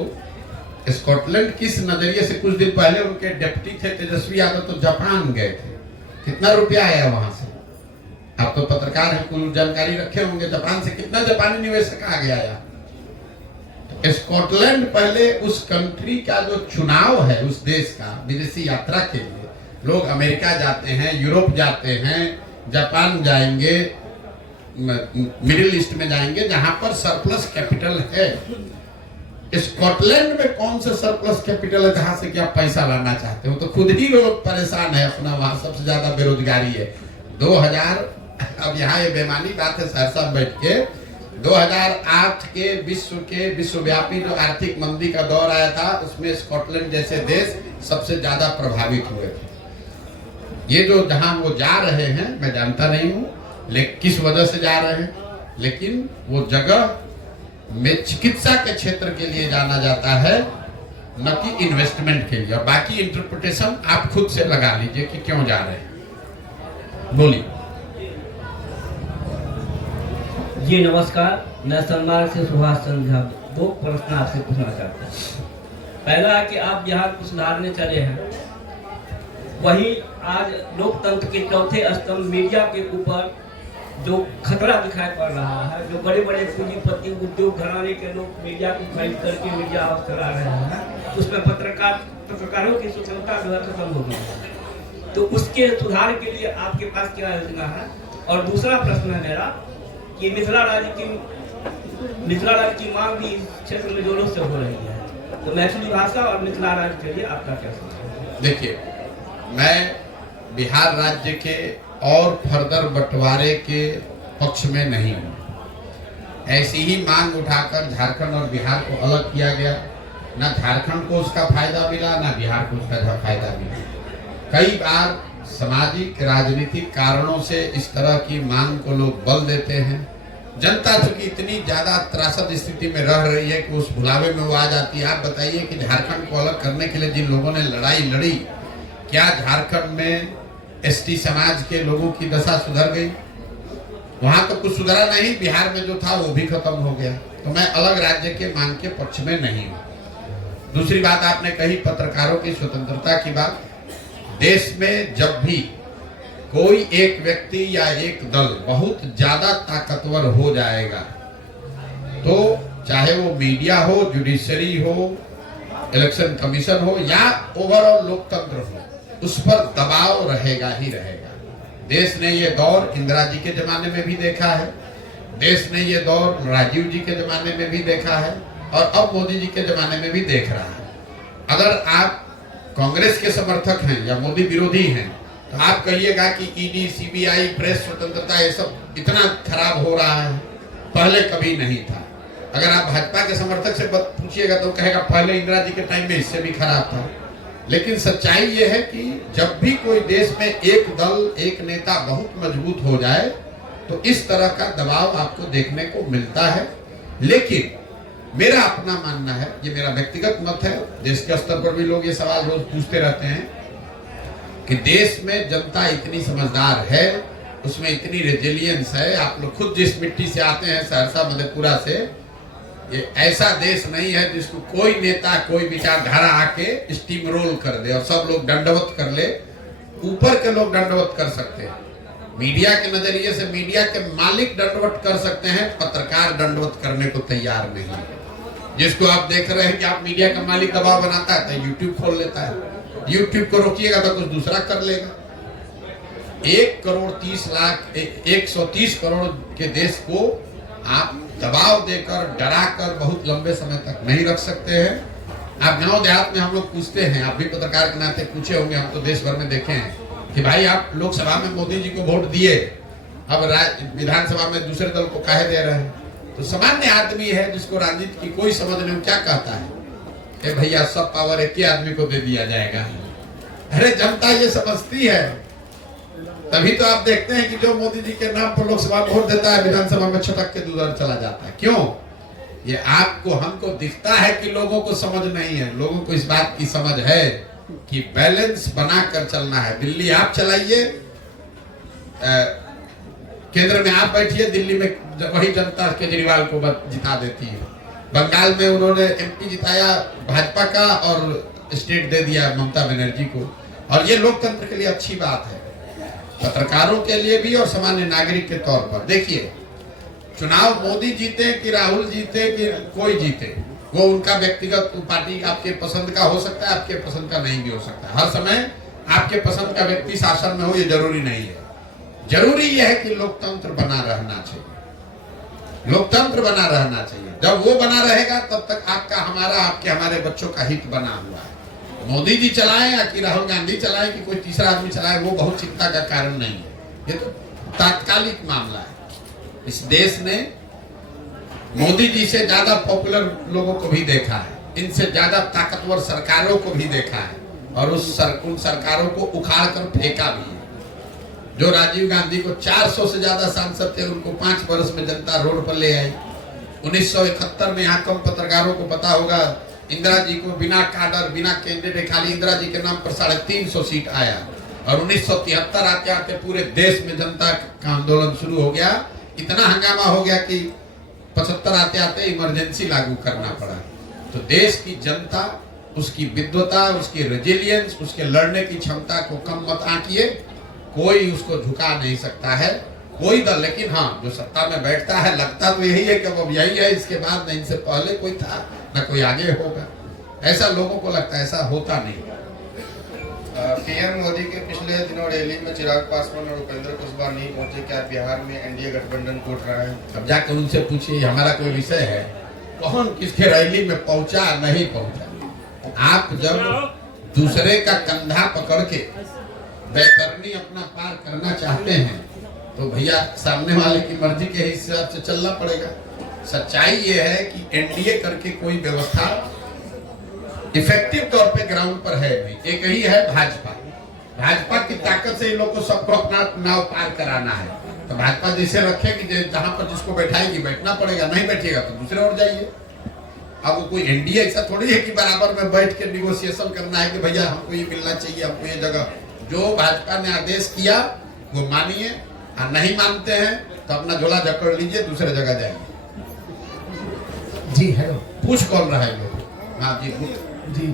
स्कॉटलैंड किस नजरिए से, कुछ दिन पहले उनके डिप्टी थे तेजस्वी यादव तो जापान गए थे, कितना रुपया आया वहां से? आप तो पत्रकार हैं, कुल जानकारी रखे होंगे। जापान से कितना जापानी निवेशक आ गया यहाँ? तो स्कॉटलैंड पहले उस कंट्री का जो चुनाव है उस देश का विदेशी यात्रा के लिए, लोग अमेरिका जाते हैं, यूरोप जाते हैं, जापान जाएंगे, मिडिल ईस्ट में जाएंगे जहां पर सरप्लस कैपिटल है। स्कॉटलैंड में कौन सा सरप्लस कैपिटल है जहां से कि आप पैसा लाना चाहते हो? तो खुद ही लोग परेशान है अपना, वहां सबसे ज्यादा बेरोजगारी है। 2000 अब यहाँ ये बेमानी बात है, सहरसा में बैठ के 2008 के विश्वव्यापी जो आर्थिक मंदी का दौर आया था उसमें स्कॉटलैंड जैसे देश सबसे ज्यादा प्रभावित हुए थे। ये जो जहां वो जा रहे हैं मैं जानता नहीं हूँ लेकिन किस वजह से जा रहे हैं, लेकिन वो जगह में चिकित्सा के क्षेत्र के लिए जाना जाता है, न कि इन्वेस्टमेंट के लिए। और बाकी इंटरप्रिटेशन आप खुद से लगा लीजिए कि क्यों जा रहे हैं। बोलिए जी नमस्कार, मैं सम्मान से सुभाष चंद्र झा। 2 प्रश्न आपसे पूछना चाहता हूँ। पहला है कि आप बिहार को सुधारने चले हैं, वही आज लोकतंत्र के चौथे स्तंभ मीडिया के ऊपर जो खतरा दिखाई पड़ रहा है, जो बड़े बड़े पूंजीपति उद्योग घराने के लोग मीडिया को खरीद करके मीडिया हाउस चला रहे हैं, उसमें पत्रकारों की स्वतंत्रता जो है खत्म हो गई है। तो उसके सुधार के लिए आपके पास क्या योजना है? और दूसरा प्रश्न है मेरा कि मिथिला राज्य की मांग भी इस क्षेत्र में जोरों से हो रही है, तो मैथिली भाषा और मिथिला राज्य के लिए आपका क्या सोच है? देखिए, मैं बिहार राज्य के और फर्दर बंटवारे के पक्ष में नहीं हूँ। ऐसी ही मांग उठाकर झारखंड और बिहार को अलग किया गया, ना झारखंड को उसका फायदा मिला ना बिहार को उसका फायदा मिला। कई बार सामाजिक राजनीतिक कारणों से इस तरह की मांग को लोग बल देते हैं। जनता चूंकि इतनी ज्यादा त्रासद स्थिति में रह रही है कि उस भुलावे में वो आ जाती है। आप बताइए कि झारखंड को अलग करने के लिए जिन लोगों ने लड़ाई लड़ी, क्या झारखंड में एसटी समाज के लोगों की दशा सुधर गई? वहां तो कुछ सुधरा नहीं, बिहार में जो था वो भी खत्म हो गया। तो मैं अलग राज्य के मांग के पक्ष में नहीं हूँ। दूसरी बात आपने कही पत्रकारों की स्वतंत्रता की बात। देश में जब भी कोई एक व्यक्ति या एक दल बहुत ज्यादा ताकतवर हो जाएगा तो चाहे वो मीडिया हो, जुडिशरी हो, इलेक्शन कमीशन हो या ओवरऑल लोकतंत्र हो, उस पर दबाव रहेगा ही रहेगा। देश ने ये दौर इंदिरा जी के जमाने में भी देखा है, देश ने ये दौर राजीव जी के जमाने में भी देखा है और अब मोदी जी के जमाने में भी देख रहा है। अगर आप कांग्रेस के समर्थक हैं या मोदी विरोधी हैं तो आप कहिएगा कि ईडी, सीबीआई, प्रेस स्वतंत्रता ये सब इतना खराब हो रहा है, पहले कभी नहीं था। अगर आप भाजपा के समर्थक से पूछिएगा तो कहेगा पहले इंदिरा जी के टाइम में इससे भी खराब था। लेकिन सच्चाई ये है कि जब भी कोई देश में एक दल, एक नेता बहुत मजबूत हो जाए तो इस तरह का दबाव आपको देखने को मिलता है। लेकिन मेरा अपना मानना है, ये मेरा व्यक्तिगत मत है, देश के स्तर पर भी लोग ये सवाल रोज पूछते रहते हैं कि देश में जनता इतनी समझदार है, उसमें इतनी रेजिलियंस है। आप लोग खुद जिस मिट्टी से आते हैं, सहरसा मधेपुरा से, ये ऐसा देश नहीं है जिसको कोई नेता, कोई विचारधारा आके स्टीम रोल कर दे और सब लोग दंडवत कर ले। ऊपर के लोग दंडवत कर सकते हैं, मीडिया के नजरिए से मीडिया के मालिक दंडवत कर सकते हैं, पत्रकार दंडवत करने को तैयार नहीं। जिसको आप देख रहे हैं कि आप मीडिया का मालिक दबाव बनाता है तो यूट्यूब खोल लेता है, यूट्यूब को रोकिएगा तो कुछ दूसरा कर लेगा। 130 करोड़ के देश को आप दबाव देकर, डराकर बहुत लंबे समय तक नहीं रख सकते हैं। आप गांव देहात में हम लोग पूछते हैं, आप भी पत्रकार के नाते पूछे होंगे, हम तो देश भर में देखे हैं कि भाई आप लोकसभा में मोदी जी को वोट दिए, अब विधानसभा में दूसरे दल को काहे दे रहे हैं? तो सामान्य आदमी है जिसको राजनीति की कोई समझ नहीं, क्या कहता है कि भैया सब पावर एक ही आदमी को दे दिया जाएगा। अरे जनता ये समझती है, तभी तो आप देखते हैं कि जो मोदी जी के नाम पर लोकसभा वोट देता है विधानसभा में छटक के दूसरा चला जाता है। क्यों? ये आपको हमको दिखता है कि लोगों को समझ नहीं है। लोगों को इस बात की समझ है कि बैलेंस बनाकर चलना है। दिल्ली आप चलाइए, केंद्र में आप बैठिए, दिल्ली में वही जनता केजरीवाल को जिता देती है। बंगाल में उन्होंने एमपी जिताया भाजपा का और स्टेट दे दिया ममता बनर्जी को, और ये लोकतंत्र के लिए अच्छी बात है। पत्रकारों के लिए भी और सामान्य नागरिक के तौर पर। देखिए, चुनाव मोदी जीते कि राहुल जीते कि कोई जीते, वो उनका व्यक्तिगत पार्टी आपके पसंद का हो सकता है, आपके पसंद का नहीं भी हो सकता है। हर समय आपके पसंद का व्यक्ति शासन में हो ये जरूरी नहीं है। जरूरी यह है कि लोकतंत्र बना रहना चाहिए, लोकतंत्र बना रहना चाहिए। जब वो बना रहेगा तब तक आपका, हमारा, आपके, हमारे बच्चों का हित बना हुआ है। मोदी जी चलाएं या कि राहुल गांधी चलाएं कि कोई तीसरा आदमी चलाए, वो बहुत चिंता का कारण नहीं है। ये तो तात्कालिक मामला है। इस देश ने मोदी जी से ज्यादा पॉपुलर लोगों को भी देखा है, इनसे ज्यादा ताकतवर सरकारों को भी देखा है, और उन सरकारों को उखाड़ कर फेंका भी है। जो राजीव गांधी को 400 से ज्यादा सांसद थे, उनको 5 वर्ष में जनता रोड पर ले आई। 1971 में यहाँ कम पत्रकारों को पता होगा, इंदिरा जी को बिना काडर, बिना कैंडिडेट, खाली इंदिरा जी के नाम पर 350 सीट आया। और 1973 आते आते पूरे देश में जनता का आंदोलन शुरू हो गया। इतना हंगामा हो गया कि 75 आते आते इमरजेंसी लागू करना पड़ा। तो देश की जनता, उसकी विद्वता, उसकी रेजिलियंस, उसके लड़ने की क्षमता को कम मत आंकिए। कोई उसको झुका नहीं सकता है, कोई दल। लेकिन हाँ, जो सत्ता में बैठता है, लगता तो यही है कि अब यही है, इसके बाद न इनसे पहले कोई था न कोई आगे होगा, ऐसा लोगों को लगता है। ऐसा होता नहीं। पीएम मोदी के पिछले दिनों रैली में चिराग पासवान और उपेंद्र कुशवाहा नहीं पहुंचे। क्या बिहार में एनडीए गठबंधन टूट रहा है? अब जाकर उनसे पूछिए, हमारा कोई विषय है? कौन किसके रैली में पहुंचा नहीं पहुंचा? आप जब दूसरे का कंधा पकड़ के बैतरनी अपना पार करना चाहते हैं तो भैया सामने वाले की मर्जी के हिसाब से चलना पड़ेगा। सच्चाई ये है कि एनडीए करके कोई व्यवस्था इफेक्टिव तौर पे ग्राउंड पर है नहीं। एक ही है भाजपा। भाजपा की ताकत से इन लोग को सबको अपना नाव पार कराना है। तो भाजपा जैसे रखेगी, जहां पर जिसको बैठाएगी बैठना पड़ेगा, नहीं बैठेगा तो दूसरे और जाइए। अब कोई एनडीए ऐसा थोड़ी है कि बराबर में बैठ के निगोशिएशन करना है कि भैया हमको ये मिलना चाहिए, हमको ये जगह। जो भाजपा ने आदेश किया वो मानिए, और नहीं मानते हैं तो अपना झोला जकड़ लीजिए, दूसरे जगह जाइए। जी हेलो, पूछ कौन रहा है लोग? हाँ जी जी,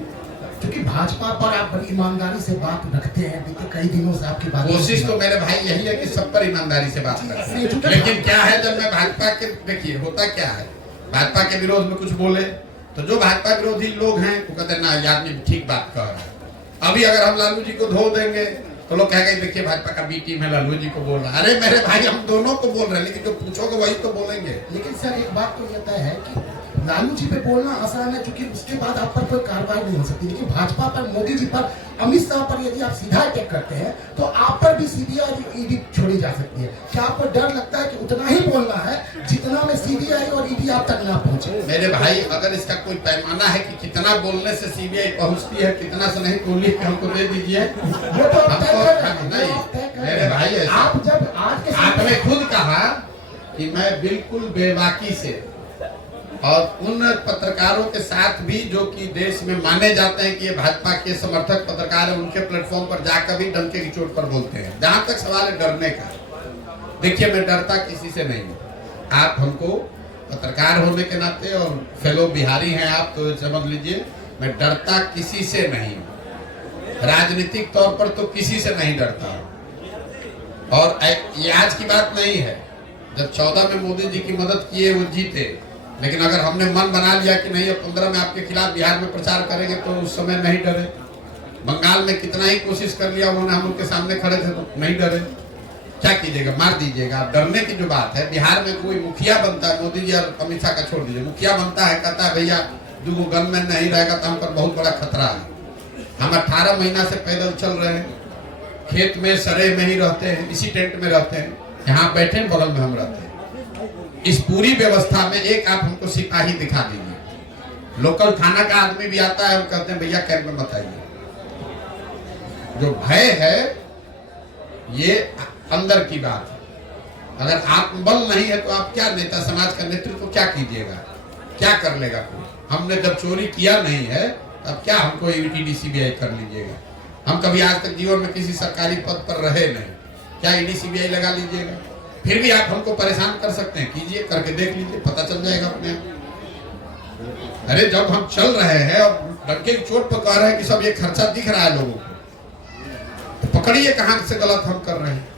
क्योंकि भाजपा पर आप बड़ी ईमानदारी से बात रखते हैं, देखिए कई दिनों से आपकी बात। कोशिश तो मेरे भाई यही है कि सब पर ईमानदारी से बात करें। लेकिन क्या है, जब मैं भाजपा के, देखिए होता क्या है, भाजपा के विरोध में कुछ बोले तो जो भाजपा विरोधी लोग हैं वो कहते हैं ना, ये आदमी ठीक बात कह रहा है। अभी अगर हम लालू जी को धो देंगे तो लोग कहेंगे देखिए भाजपा का बी टीम है, लालू जी को बोल रहा है। अरे मेरे भाई, हम दोनों को बोल रहे हैं, लेकिन जो पूछोगे वही तो बोलेंगे। लेकिन सर एक बात तो ये तय है कि लालू जी पे बोलना आसान है, क्योंकि उसके बाद आप पर कोई कार्रवाई नहीं हो सकती। लेकिन भाजपा पर, मोदी जी पर, अमित शाह पर यदि आप सीधा अटैक करते हैं तो आप पर भी सीबीआई और ईडी छोड़ी जा सकती है। क्या आपको डर लगता है कि उतना ही बोलना है जितना में सीबीआई और ईडी आप तक ना पहुंचे? मेरे भाई, अगर इसका कोई पैमाना है कि कितना बोलने से सीबीआई पहुंचती है, कितना से नहीं, तो लिख के हमको दे दीजिए। वो तो नहीं मेरे भाई, आप जब आज के आपने खुद कहा कि मैं बिल्कुल बेबाकी से और उन पत्रकारों के साथ भी जो कि देश में माने जाते हैं कि ये भाजपा के समर्थक पत्रकार हैं, उनके प्लेटफॉर्म पर जाकर भी डंके की चोट पर बोलते हैं। जहां तक सवाल है डरने का, देखिए मैं डरता किसी से नहीं हूं। आप हमको पत्रकार होने के नाते और फेलो बिहारी हैं आप, तो समझ लीजिए मैं डरता किसी से नहीं हूं। राजनीतिक तौर पर तो किसी से नहीं डरता। और ये आज की बात नहीं है। जब 14 में मोदी जी की मदद किए वो जीते, लेकिन अगर हमने मन बना लिया कि नहीं अब 15 में आपके खिलाफ बिहार में प्रचार करेंगे तो उस समय नहीं डरे। बंगाल में कितना ही कोशिश कर लिया उन्होंने, हम उनके सामने खड़े थे तो नहीं डरे। क्या कीजिएगा, मार दीजिएगा। डरने की जो बात है, बिहार में कोई मुखिया बनता है, मोदी जी और अमित शाह का छोड़ दीजिए, मुखिया बनता है, कहता है भैया 2 गनमैन नहीं रहेगा तो हम पर बहुत बड़ा खतरा है। हम 18 महीना से पैदल चल रहे हैं, खेत में सरे में ही रहते हैं, इसी टेंट में रहते हैं, यहाँ बैठे बगल में हम रहते हैं। इस पूरी व्यवस्था में एक आप हमको सिपाही दिखा दीजिए। लोकल थाना का आदमी भी आता है, हम कहते हैं भैया कैंप में बताइए। जो भय है ये अंदर की बात है। अगर आत्मबल नहीं है तो आप क्या नेता, समाज का नेतृत्व क्या कीजिएगा, क्या कर लेगा कोई? हमने जब चोरी किया नहीं है तब क्या हमको ईडी सीबीआई कर लीजिएगा? हम कभी आज तक जीवन में किसी सरकारी पद पर रहे नहीं, क्या ईडी सीबीआई लगा लीजिएगा? फिर भी आप हमको परेशान कर सकते हैं, कीजिए, करके देख लीजिए, पता चल जाएगा अपने आप। अरे जब हम चल रहे हैं और डंके की चोट पर कह रहे हैं कि सब ये खर्चा दिख रहा है लोगों को, तो पकड़िए कहां से गलत हम कर रहे हैं।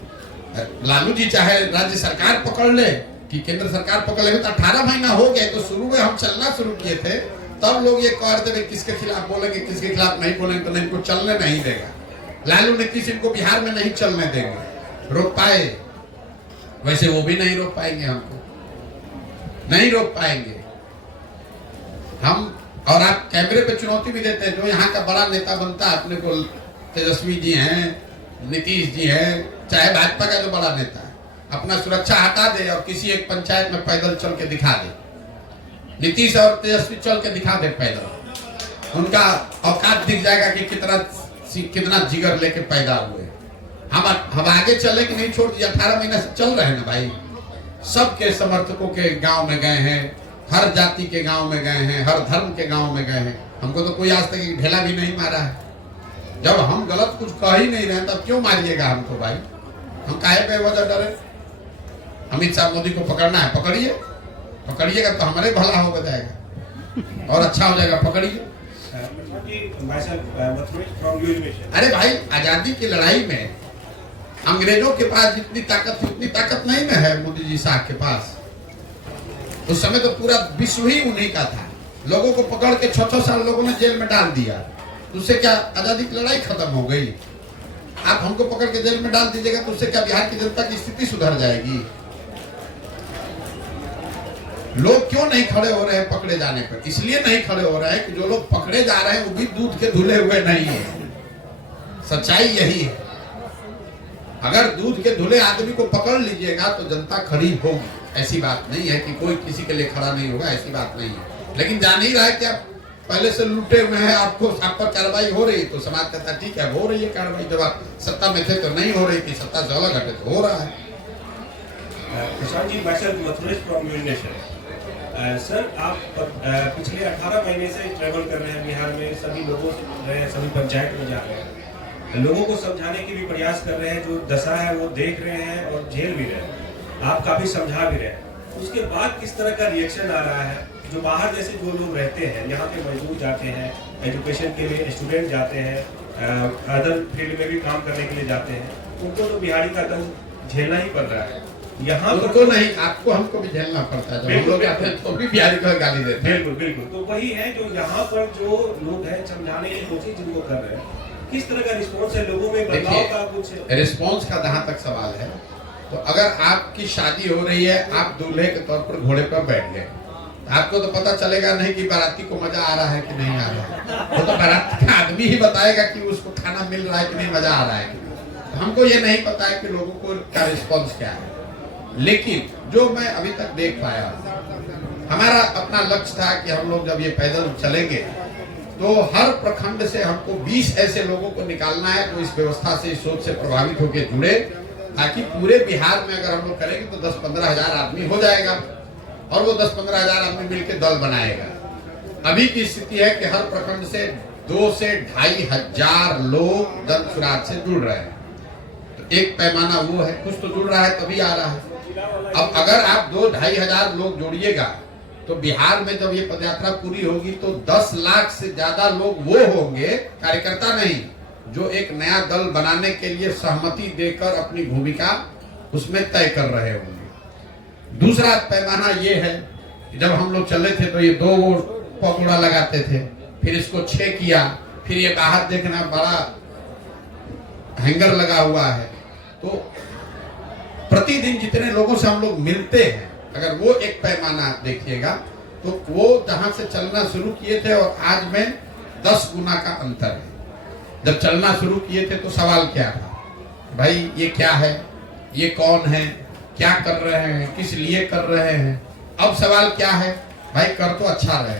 लालू जी चाहे राज्य सरकार पकड़ ले कि केंद्र सरकार पकड़ ले, तो 18 महीना हो गया, तो शुरू में हम चलना शुरू किए थे, तब लोग ये कह रहे थे किसके खिलाफ बोलेंगे, किसके खिलाफ नहीं बोलेंगे, तो इनको चलने नहीं देगा। लालू नीतीश इनको बिहार में नहीं चलने देंगे। रोक पाए? वैसे वो भी नहीं रोक पाएंगे, हमको नहीं रोक पाएंगे हम। और आप कैमरे पे चुनौती भी देते हैं, जो यहाँ का बड़ा नेता बनता है, अपने को तेजस्वी जी हैं, नीतीश जी हैं, चाहे भाजपा का जो बड़ा नेता है, अपना सुरक्षा हटा दे और किसी एक पंचायत में पैदल चल के दिखा दे, नीतीश और तेजस्वी चल के दिखा दे पैदल, उनका औकात दिख जाएगा कि कितना जिगर लेके पैदा हुए। हम आगे चले कि नहीं, छोड़ दिया, 18 महीने से चल रहे हैं ना भाई। सबके समर्थकों के गांव में गए हैं, हर जाति के गांव में गए हैं, हर धर्म के गांव में गए हैं। हमको तो कोई आज तक ढेला भी नहीं मारा है। जब हम गलत कुछ कह ही नहीं रहे तब क्यों मारिएगा हमको भाई? हम काहे बेवजह डरे? अमित शाह मोदी को पकड़ना है, पकड़िए, पकड़िएगा तो हमारे भला हो जाएगा और अच्छा हो जाएगा, पकड़िए। अरे भाई, आजादी की लड़ाई में अंग्रेजों के पास जितनी ताकत थी उतनी ताकत नहीं ना है मोदी जी साहब के पास। उस समय तो पूरा विश्व ही उन्हीं का था। लोगों को पकड़ के 6-6 साल लोगों ने जेल में डाल दिया, उससे क्या आजादी की लड़ाई खत्म हो गई? आप हमको पकड़ के जेल में डाल दीजिएगा तो उससे क्या बिहार की जनता की स्थिति सुधर जाएगी? लोग क्यों नहीं खड़े हो रहे हैं पकड़े जाने पर? इसलिए नहीं खड़े हो रहे हैं कि जो लोग पकड़े जा रहे हैं वो भी दूध के धुले हुए नहीं है। सच्चाई यही है। अगर दूध के धुले आदमी को पकड़ लीजिएगा तो जनता खड़ी होगी। ऐसी बात नहीं है कि कोई किसी के लिए खड़ा नहीं होगा, ऐसी बात नहीं है। लेकिन जान ही रहा है कि आप पहले से लूटे हुए हैं, आपको आप पर कार्रवाई हो रही है तो समाज कहता है ठीक है हो रही है कार्रवाई। जब आप सत्ता में थे तो नहीं हो रही थी, सत्ता से अलग हटे तो हो रहा है। Prashant ji, myself Mathuresh from New Nation. Sir, आप पिछले 18 महीने से ट्रैवल कर रहे हैं बिहार में, सभी लोगों से मिल रहे हैं, सभी पंचायत में जा रहे हैं, लोगों को समझाने की भी प्रयास कर रहे हैं, जो दशा है वो देख रहे हैं और झेल भी रहे हैं, आप काफी समझा भी रहे हैं। उसके बाद किस तरह का रिएक्शन आ रहा है? जो बाहर जैसे जो लोग रहते हैं, यहाँ पे मजदूर जाते हैं, एजुकेशन के लिए स्टूडेंट जाते हैं, अदर फील्ड में भी काम करने के लिए जाते हैं, उनको तो बिहारी का दंड झेलना ही पड़ रहा है। यहाँ उनको नहीं, आपको हमको भी झेलना पड़ता है। जब हम लोग आते हैं तो भी बिहारी को गाली देते हैं। बिल्कुल बिल्कुल। तो वही है जो यहाँ पर जो लोग हैं समझाने की कोशिश जिनको कर रहे हैं, किस तरह का रिस्पॉन्स है लोगों में? बदलाव का कुछ रिस्पॉन्स का जहाँ तक सवाल है, तो अगर आपकी शादी हो रही है, आप दूल्हे के तौर पर घोड़े पर बैठ गए, आपको तो पता चलेगा नहीं कि बाराती को मजा आ रहा है कि नहीं आ रहा है। वो तो बाराती का आदमी ही बताएगा कि उसको खाना मिल रहा है कि नहीं, मजा आ रहा है। हमको ये नहीं पता है कि लोगों को का रिस्पॉन्स क्या है। लेकिन जो मैं अभी तक देख पाया, हमारा अपना लक्ष्य था कि हम लोग जब ये पैदल चलेंगे तो हर प्रखंड से हमको 20 ऐसे लोगों को निकालना है जो इस व्यवस्था से, इस सोच से प्रभावित होकर जुड़े, ताकि पूरे बिहार में अगर हम लोग करेंगे तो 10-15 हजार आदमी हो जाएगा और वो 10-15 हजार आदमी मिलकर दल बनाएगा। अभी की स्थिति है कि हर प्रखंड से 2 से 2.5 हजार लोग जन सुराज से जुड़ रहे हैं। तो एक पैमाना वो है, कुछ तो जुड़ रहा है तभी आ रहा है। अब अगर आप 2-2.5 हजार लोग जोड़िएगा तो बिहार में जब ये पदयात्रा पूरी होगी तो 10 लाख से ज्यादा लोग वो होंगे, कार्यकर्ता नहीं, जो एक नया दल बनाने के लिए सहमति देकर अपनी भूमिका उसमें तय कर रहे होंगे। दूसरा पैमाना ये है कि जब हम लोग चले थे तो ये 2 पकौड़ा लगाते थे, फिर इसको 6 किया, फिर ये बाहर देखना बड़ा हैंगर लगा हुआ है। तो प्रतिदिन जितने लोगों से हम लोग मिलते हैं, अगर वो एक पैमाना देखिएगा तो वो जहां से चलना शुरू किए थे और आज में 10 गुना का अंतर है। जब चलना शुरू किए थे तो सवाल क्या था, भाई ये क्या है, ये कौन है, क्या कर रहे हैं, किस लिए कर रहे हैं। अब सवाल क्या है, भाई कर तो अच्छा रहे,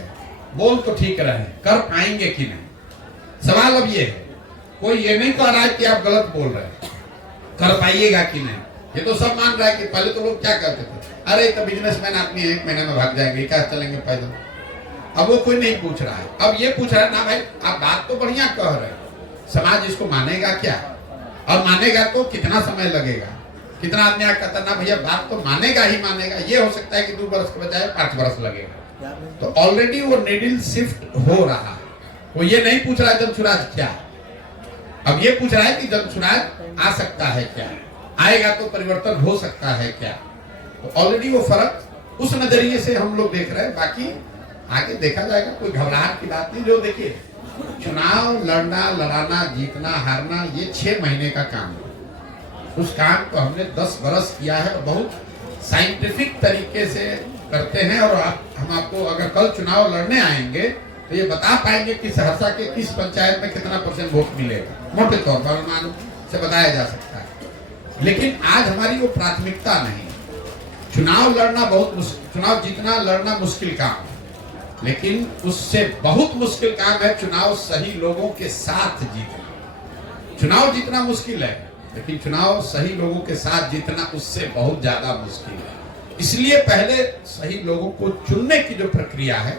बोल तो ठीक रहे, कर पाएंगे कि नहीं। सवाल अब ये है, कोई ये नहीं कह रहा है कि आप गलत बोल रहे हैं, कर पाइएगा कि नहीं। ये तो सब मान रहा है कि पहले तो लोग क्या करते थे, अरे तो बिजनेसमैन आदमी है, 1 महीने में भाग जाएंगे, क्या चलेंगे पैदल। अब वो कोई नहीं पूछ रहा है, अब ये पूछ रहा है ना भाई आप बात तो बढ़िया कह रहे हैं, समाज इसको मानेगा क्या, और मानेगा तो कितना समय लगेगा। कितना आदमी कहता ना भैया बात तो मानेगा ही मानेगा, ये हो सकता है कि 2 वर्ष के बजाय 5 वर्ष लगेगा। तो ऑलरेडी वो नीडल शिफ्ट हो रहा है। वो ये नहीं पूछ रहा है जन सुराज क्या, अब ये पूछ रहा है कि जन सुराज आ सकता है क्या। आएगा तो परिवर्तन हो सकता है क्या। तो ऑलरेडी वो फर्क उस नजरिए से हम लोग देख रहे हैं। बाकी आगे देखा जाएगा, कोई घबराहट की बात नहीं। जो देखिए, चुनाव लड़ना, लड़ाना, जीतना, हारना, ये 6 महीने का काम है। उस काम को हमने 10 बरस किया है और बहुत साइंटिफिक तरीके से करते हैं। और हम आपको अगर कल चुनाव लड़ने आएंगे तो ये बता पाएंगे कि सहरसा के किस पंचायत में कितना % वोट मिलेगा, मोटे तौर पर अनुमान से बताया जा सकता है। लेकिन आज हमारी वो प्राथमिकता नहीं। चुनाव लड़ना चुनाव जीतना, लड़ना मुश्किल काम है, लेकिन उससे बहुत मुश्किल काम है चुनाव सही लोगों के साथ जीतना। चुनाव जीतना मुश्किल है, लेकिन चुनाव सही लोगों के साथ जीतना उससे बहुत ज्यादा मुश्किल है। इसलिए पहले सही लोगों को चुनने की जो प्रक्रिया है,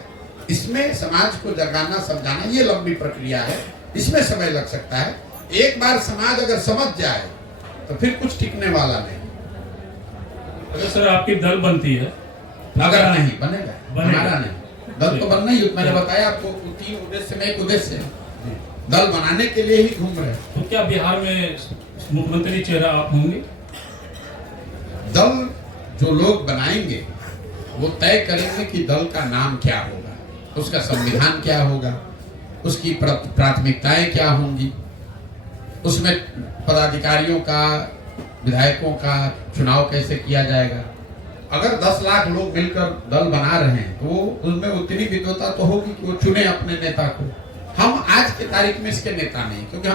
इसमें समाज को जगाना, समझाना, ये लंबी प्रक्रिया है, इसमें समय लग सकता है। एक बार समाज अगर समझ जाए तो फिर कुछ टिकने वाला नहीं। अगर सर आपकी दल बनती है, अगर नहीं बनेगा, हमारा नहीं, दल तो बनना ही। मैंने बताया आपको 3 उद्देश्य में एक उद्देश्य है, दल बनाने के लिए ही घूम रहे। तो क्या बिहार में मुख्यमंत्री चेहरा आप होंगे? दल जो लोग बनाएंगे वो तय करेंगे कि दल का नाम क्या होगा, उसका संविधान क्या होगा, उसकी प्राथमिकताएं क्या होंगी, उसमें पदाधिकारियों का, विधायकों का चुनाव कैसे किया जाएगा। अगर 10 लाख लोग मिलकर दल बना रहे हैं तो उनमें उतनी विद्वता तो होगी कि वो चुने अपने नेता को। हम आज के तारीख में इसके नेता नहीं, क्योंकि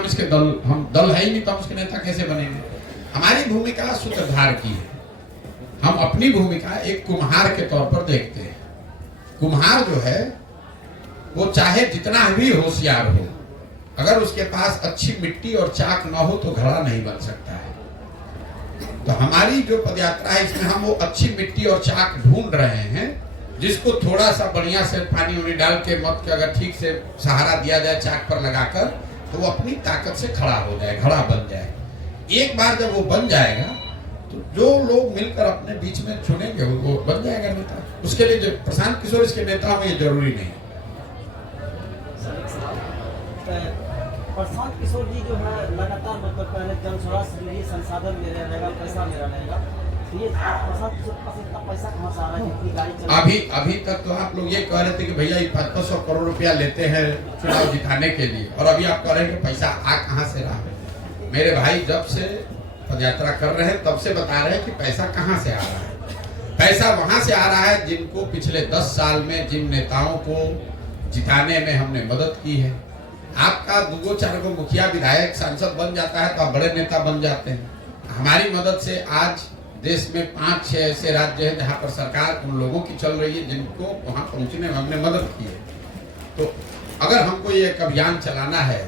हम दल है ही नहीं, तो हम इसके नेता कैसे बनेंगे। हमारी भूमिका सूत्रधार की है। हम अपनी भूमिका एक कुम्हार के तौर पर देखते हैं। कुम्हार जो है वो चाहे जितना भी होशियार हो, अगर उसके पास अच्छी मिट्टी और चाक ना हो तो घड़ा नहीं बन सकता है। तो हमारी जो पदयात्रा है, इसमें हम वो अच्छी मिट्टी और चाक ढूंढ रहे हैं, जिसको थोड़ा सा बढ़िया से पानी उनी डाल के मत के अगर ठीक से सहारा दिया जाए चाक पर लगाकर, तो वो अपनी ताकत से खड़ा हो जाए, घड़ा बन जाए। एक बार जब वो बन जाएगा तो जो लोग मिलकर अपने बीच में चुनेंगे वो बन जाएगा नेता। उसके लिए जो प्रशांत किशोर इसके नेता हों ये जरूरी नहीं है। प्रशांत किशोर जी जो है लगातार मतलब पहले जन स्वराज के लिए संसाधन मेरा रहेगा, पैसा मेरा रहेगा, ये प्रशांत किशोर के पास इतना पैसा कहाँ से आ रहा है जितनी गाड़ी चल अभी तक तो आप लोग ये कह रहे थे कि भैया 500 करोड़ रुपया लेते हैं चुनाव जिताने के लिए, और अभी आप कह रहे हैं कि पैसा आ कहाँ से रहा है। मेरे भाई जब से पदयात्रा कर रहे हैं तब से बता रहे हैं कि पैसा कहाँ से आ रहा है। पैसा वहां से आ रहा है जिनको पिछले 10 साल में जिन नेताओं को जिताने में हमने मदद की है। आपका 2-4 मुखिया, विधायक, सांसद बन जाता है तो आप बड़े नेता बन जाते हैं। हमारी मदद से आज देश में 5-6 ऐसे राज्य हैं जहाँ पर सरकार उन लोगों की चल रही है जिनको वहां पहुंचने में हमने मदद की है। तो अगर हमको ये एक अभियान चलाना है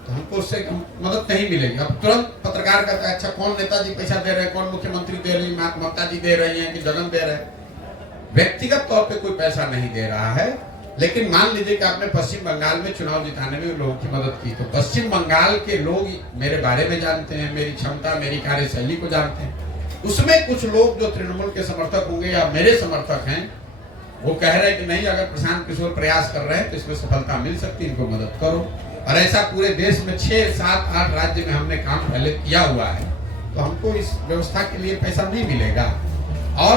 तो हमको उससे मदद नहीं मिलेगी। अब तुरंत पत्रकार कहता है अच्छा कौन नेताजी पैसा दे रहे हैं, कौन मुख्यमंत्री दे रही है, ममता जी दे रही हैं कि जगन दे रहे हैं। व्यक्तिगत तौर पे कोई पैसा नहीं दे रहा है, लेकिन मान लीजिए कि आपने पश्चिम बंगाल में चुनाव जिताने में लोगों की मदद की, तो पश्चिम बंगाल के लोग मेरे बारे में जानते हैं, मेरी क्षमता, मेरी कार्यशैली को जानते हैं। उसमें कुछ लोग जो तृणमूल के समर्थक होंगे या मेरे समर्थक हैं, वो कह रहे हैं कि नहीं, अगर प्रशांत किशोर प्रयास कर रहे हैं तो इसमें सफलता मिल सकती है, इनको मदद करो। और ऐसा पूरे देश में 6, 7, 8 राज्य में हमने काम पहले किया हुआ है, तो हमको इस व्यवस्था के लिए पैसा नहीं मिलेगा। और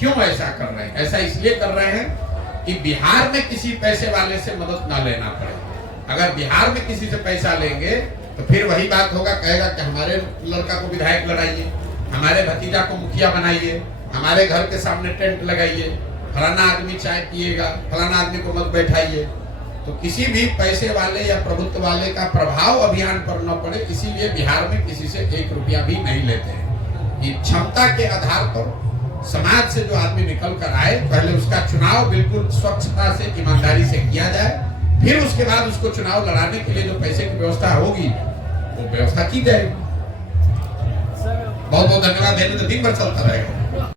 क्यों ऐसा कर रहे हैं? ऐसा इसलिए कर रहे हैं कि बिहार में किसी पैसे वाले से मदद ना लेना पड़े। अगर बिहार में किसी से पैसा लेंगे तो फिर वही बात होगा, कहेगा कि हमारे लड़का को विधायक लड़ाइए, हमारे भतीजा को मुखिया बनाइए, हमारे घर के सामने टेंट लगाइए, फलाना आदमी चाय पिएगा, फलाना आदमी को मत बैठाइए। तो किसी भी पैसे वाले या प्रभुत्व वाले का प्रभाव अभियान पर न पड़े, इसीलिए बिहार में किसी से 1 रुपया भी नहीं लेते हैं। कि क्षमता के आधार पर समाज से जो आदमी निकल कर आए, पहले उसका चुनाव बिल्कुल स्वच्छता से, ईमानदारी से किया जाए, फिर उसके बाद उसको चुनाव लड़ाने के लिए जो पैसे की व्यवस्था होगी वो व्यवस्था की जाएगी। बहुत बहुत धन्यवाद। दिन भर चलता रहेगा।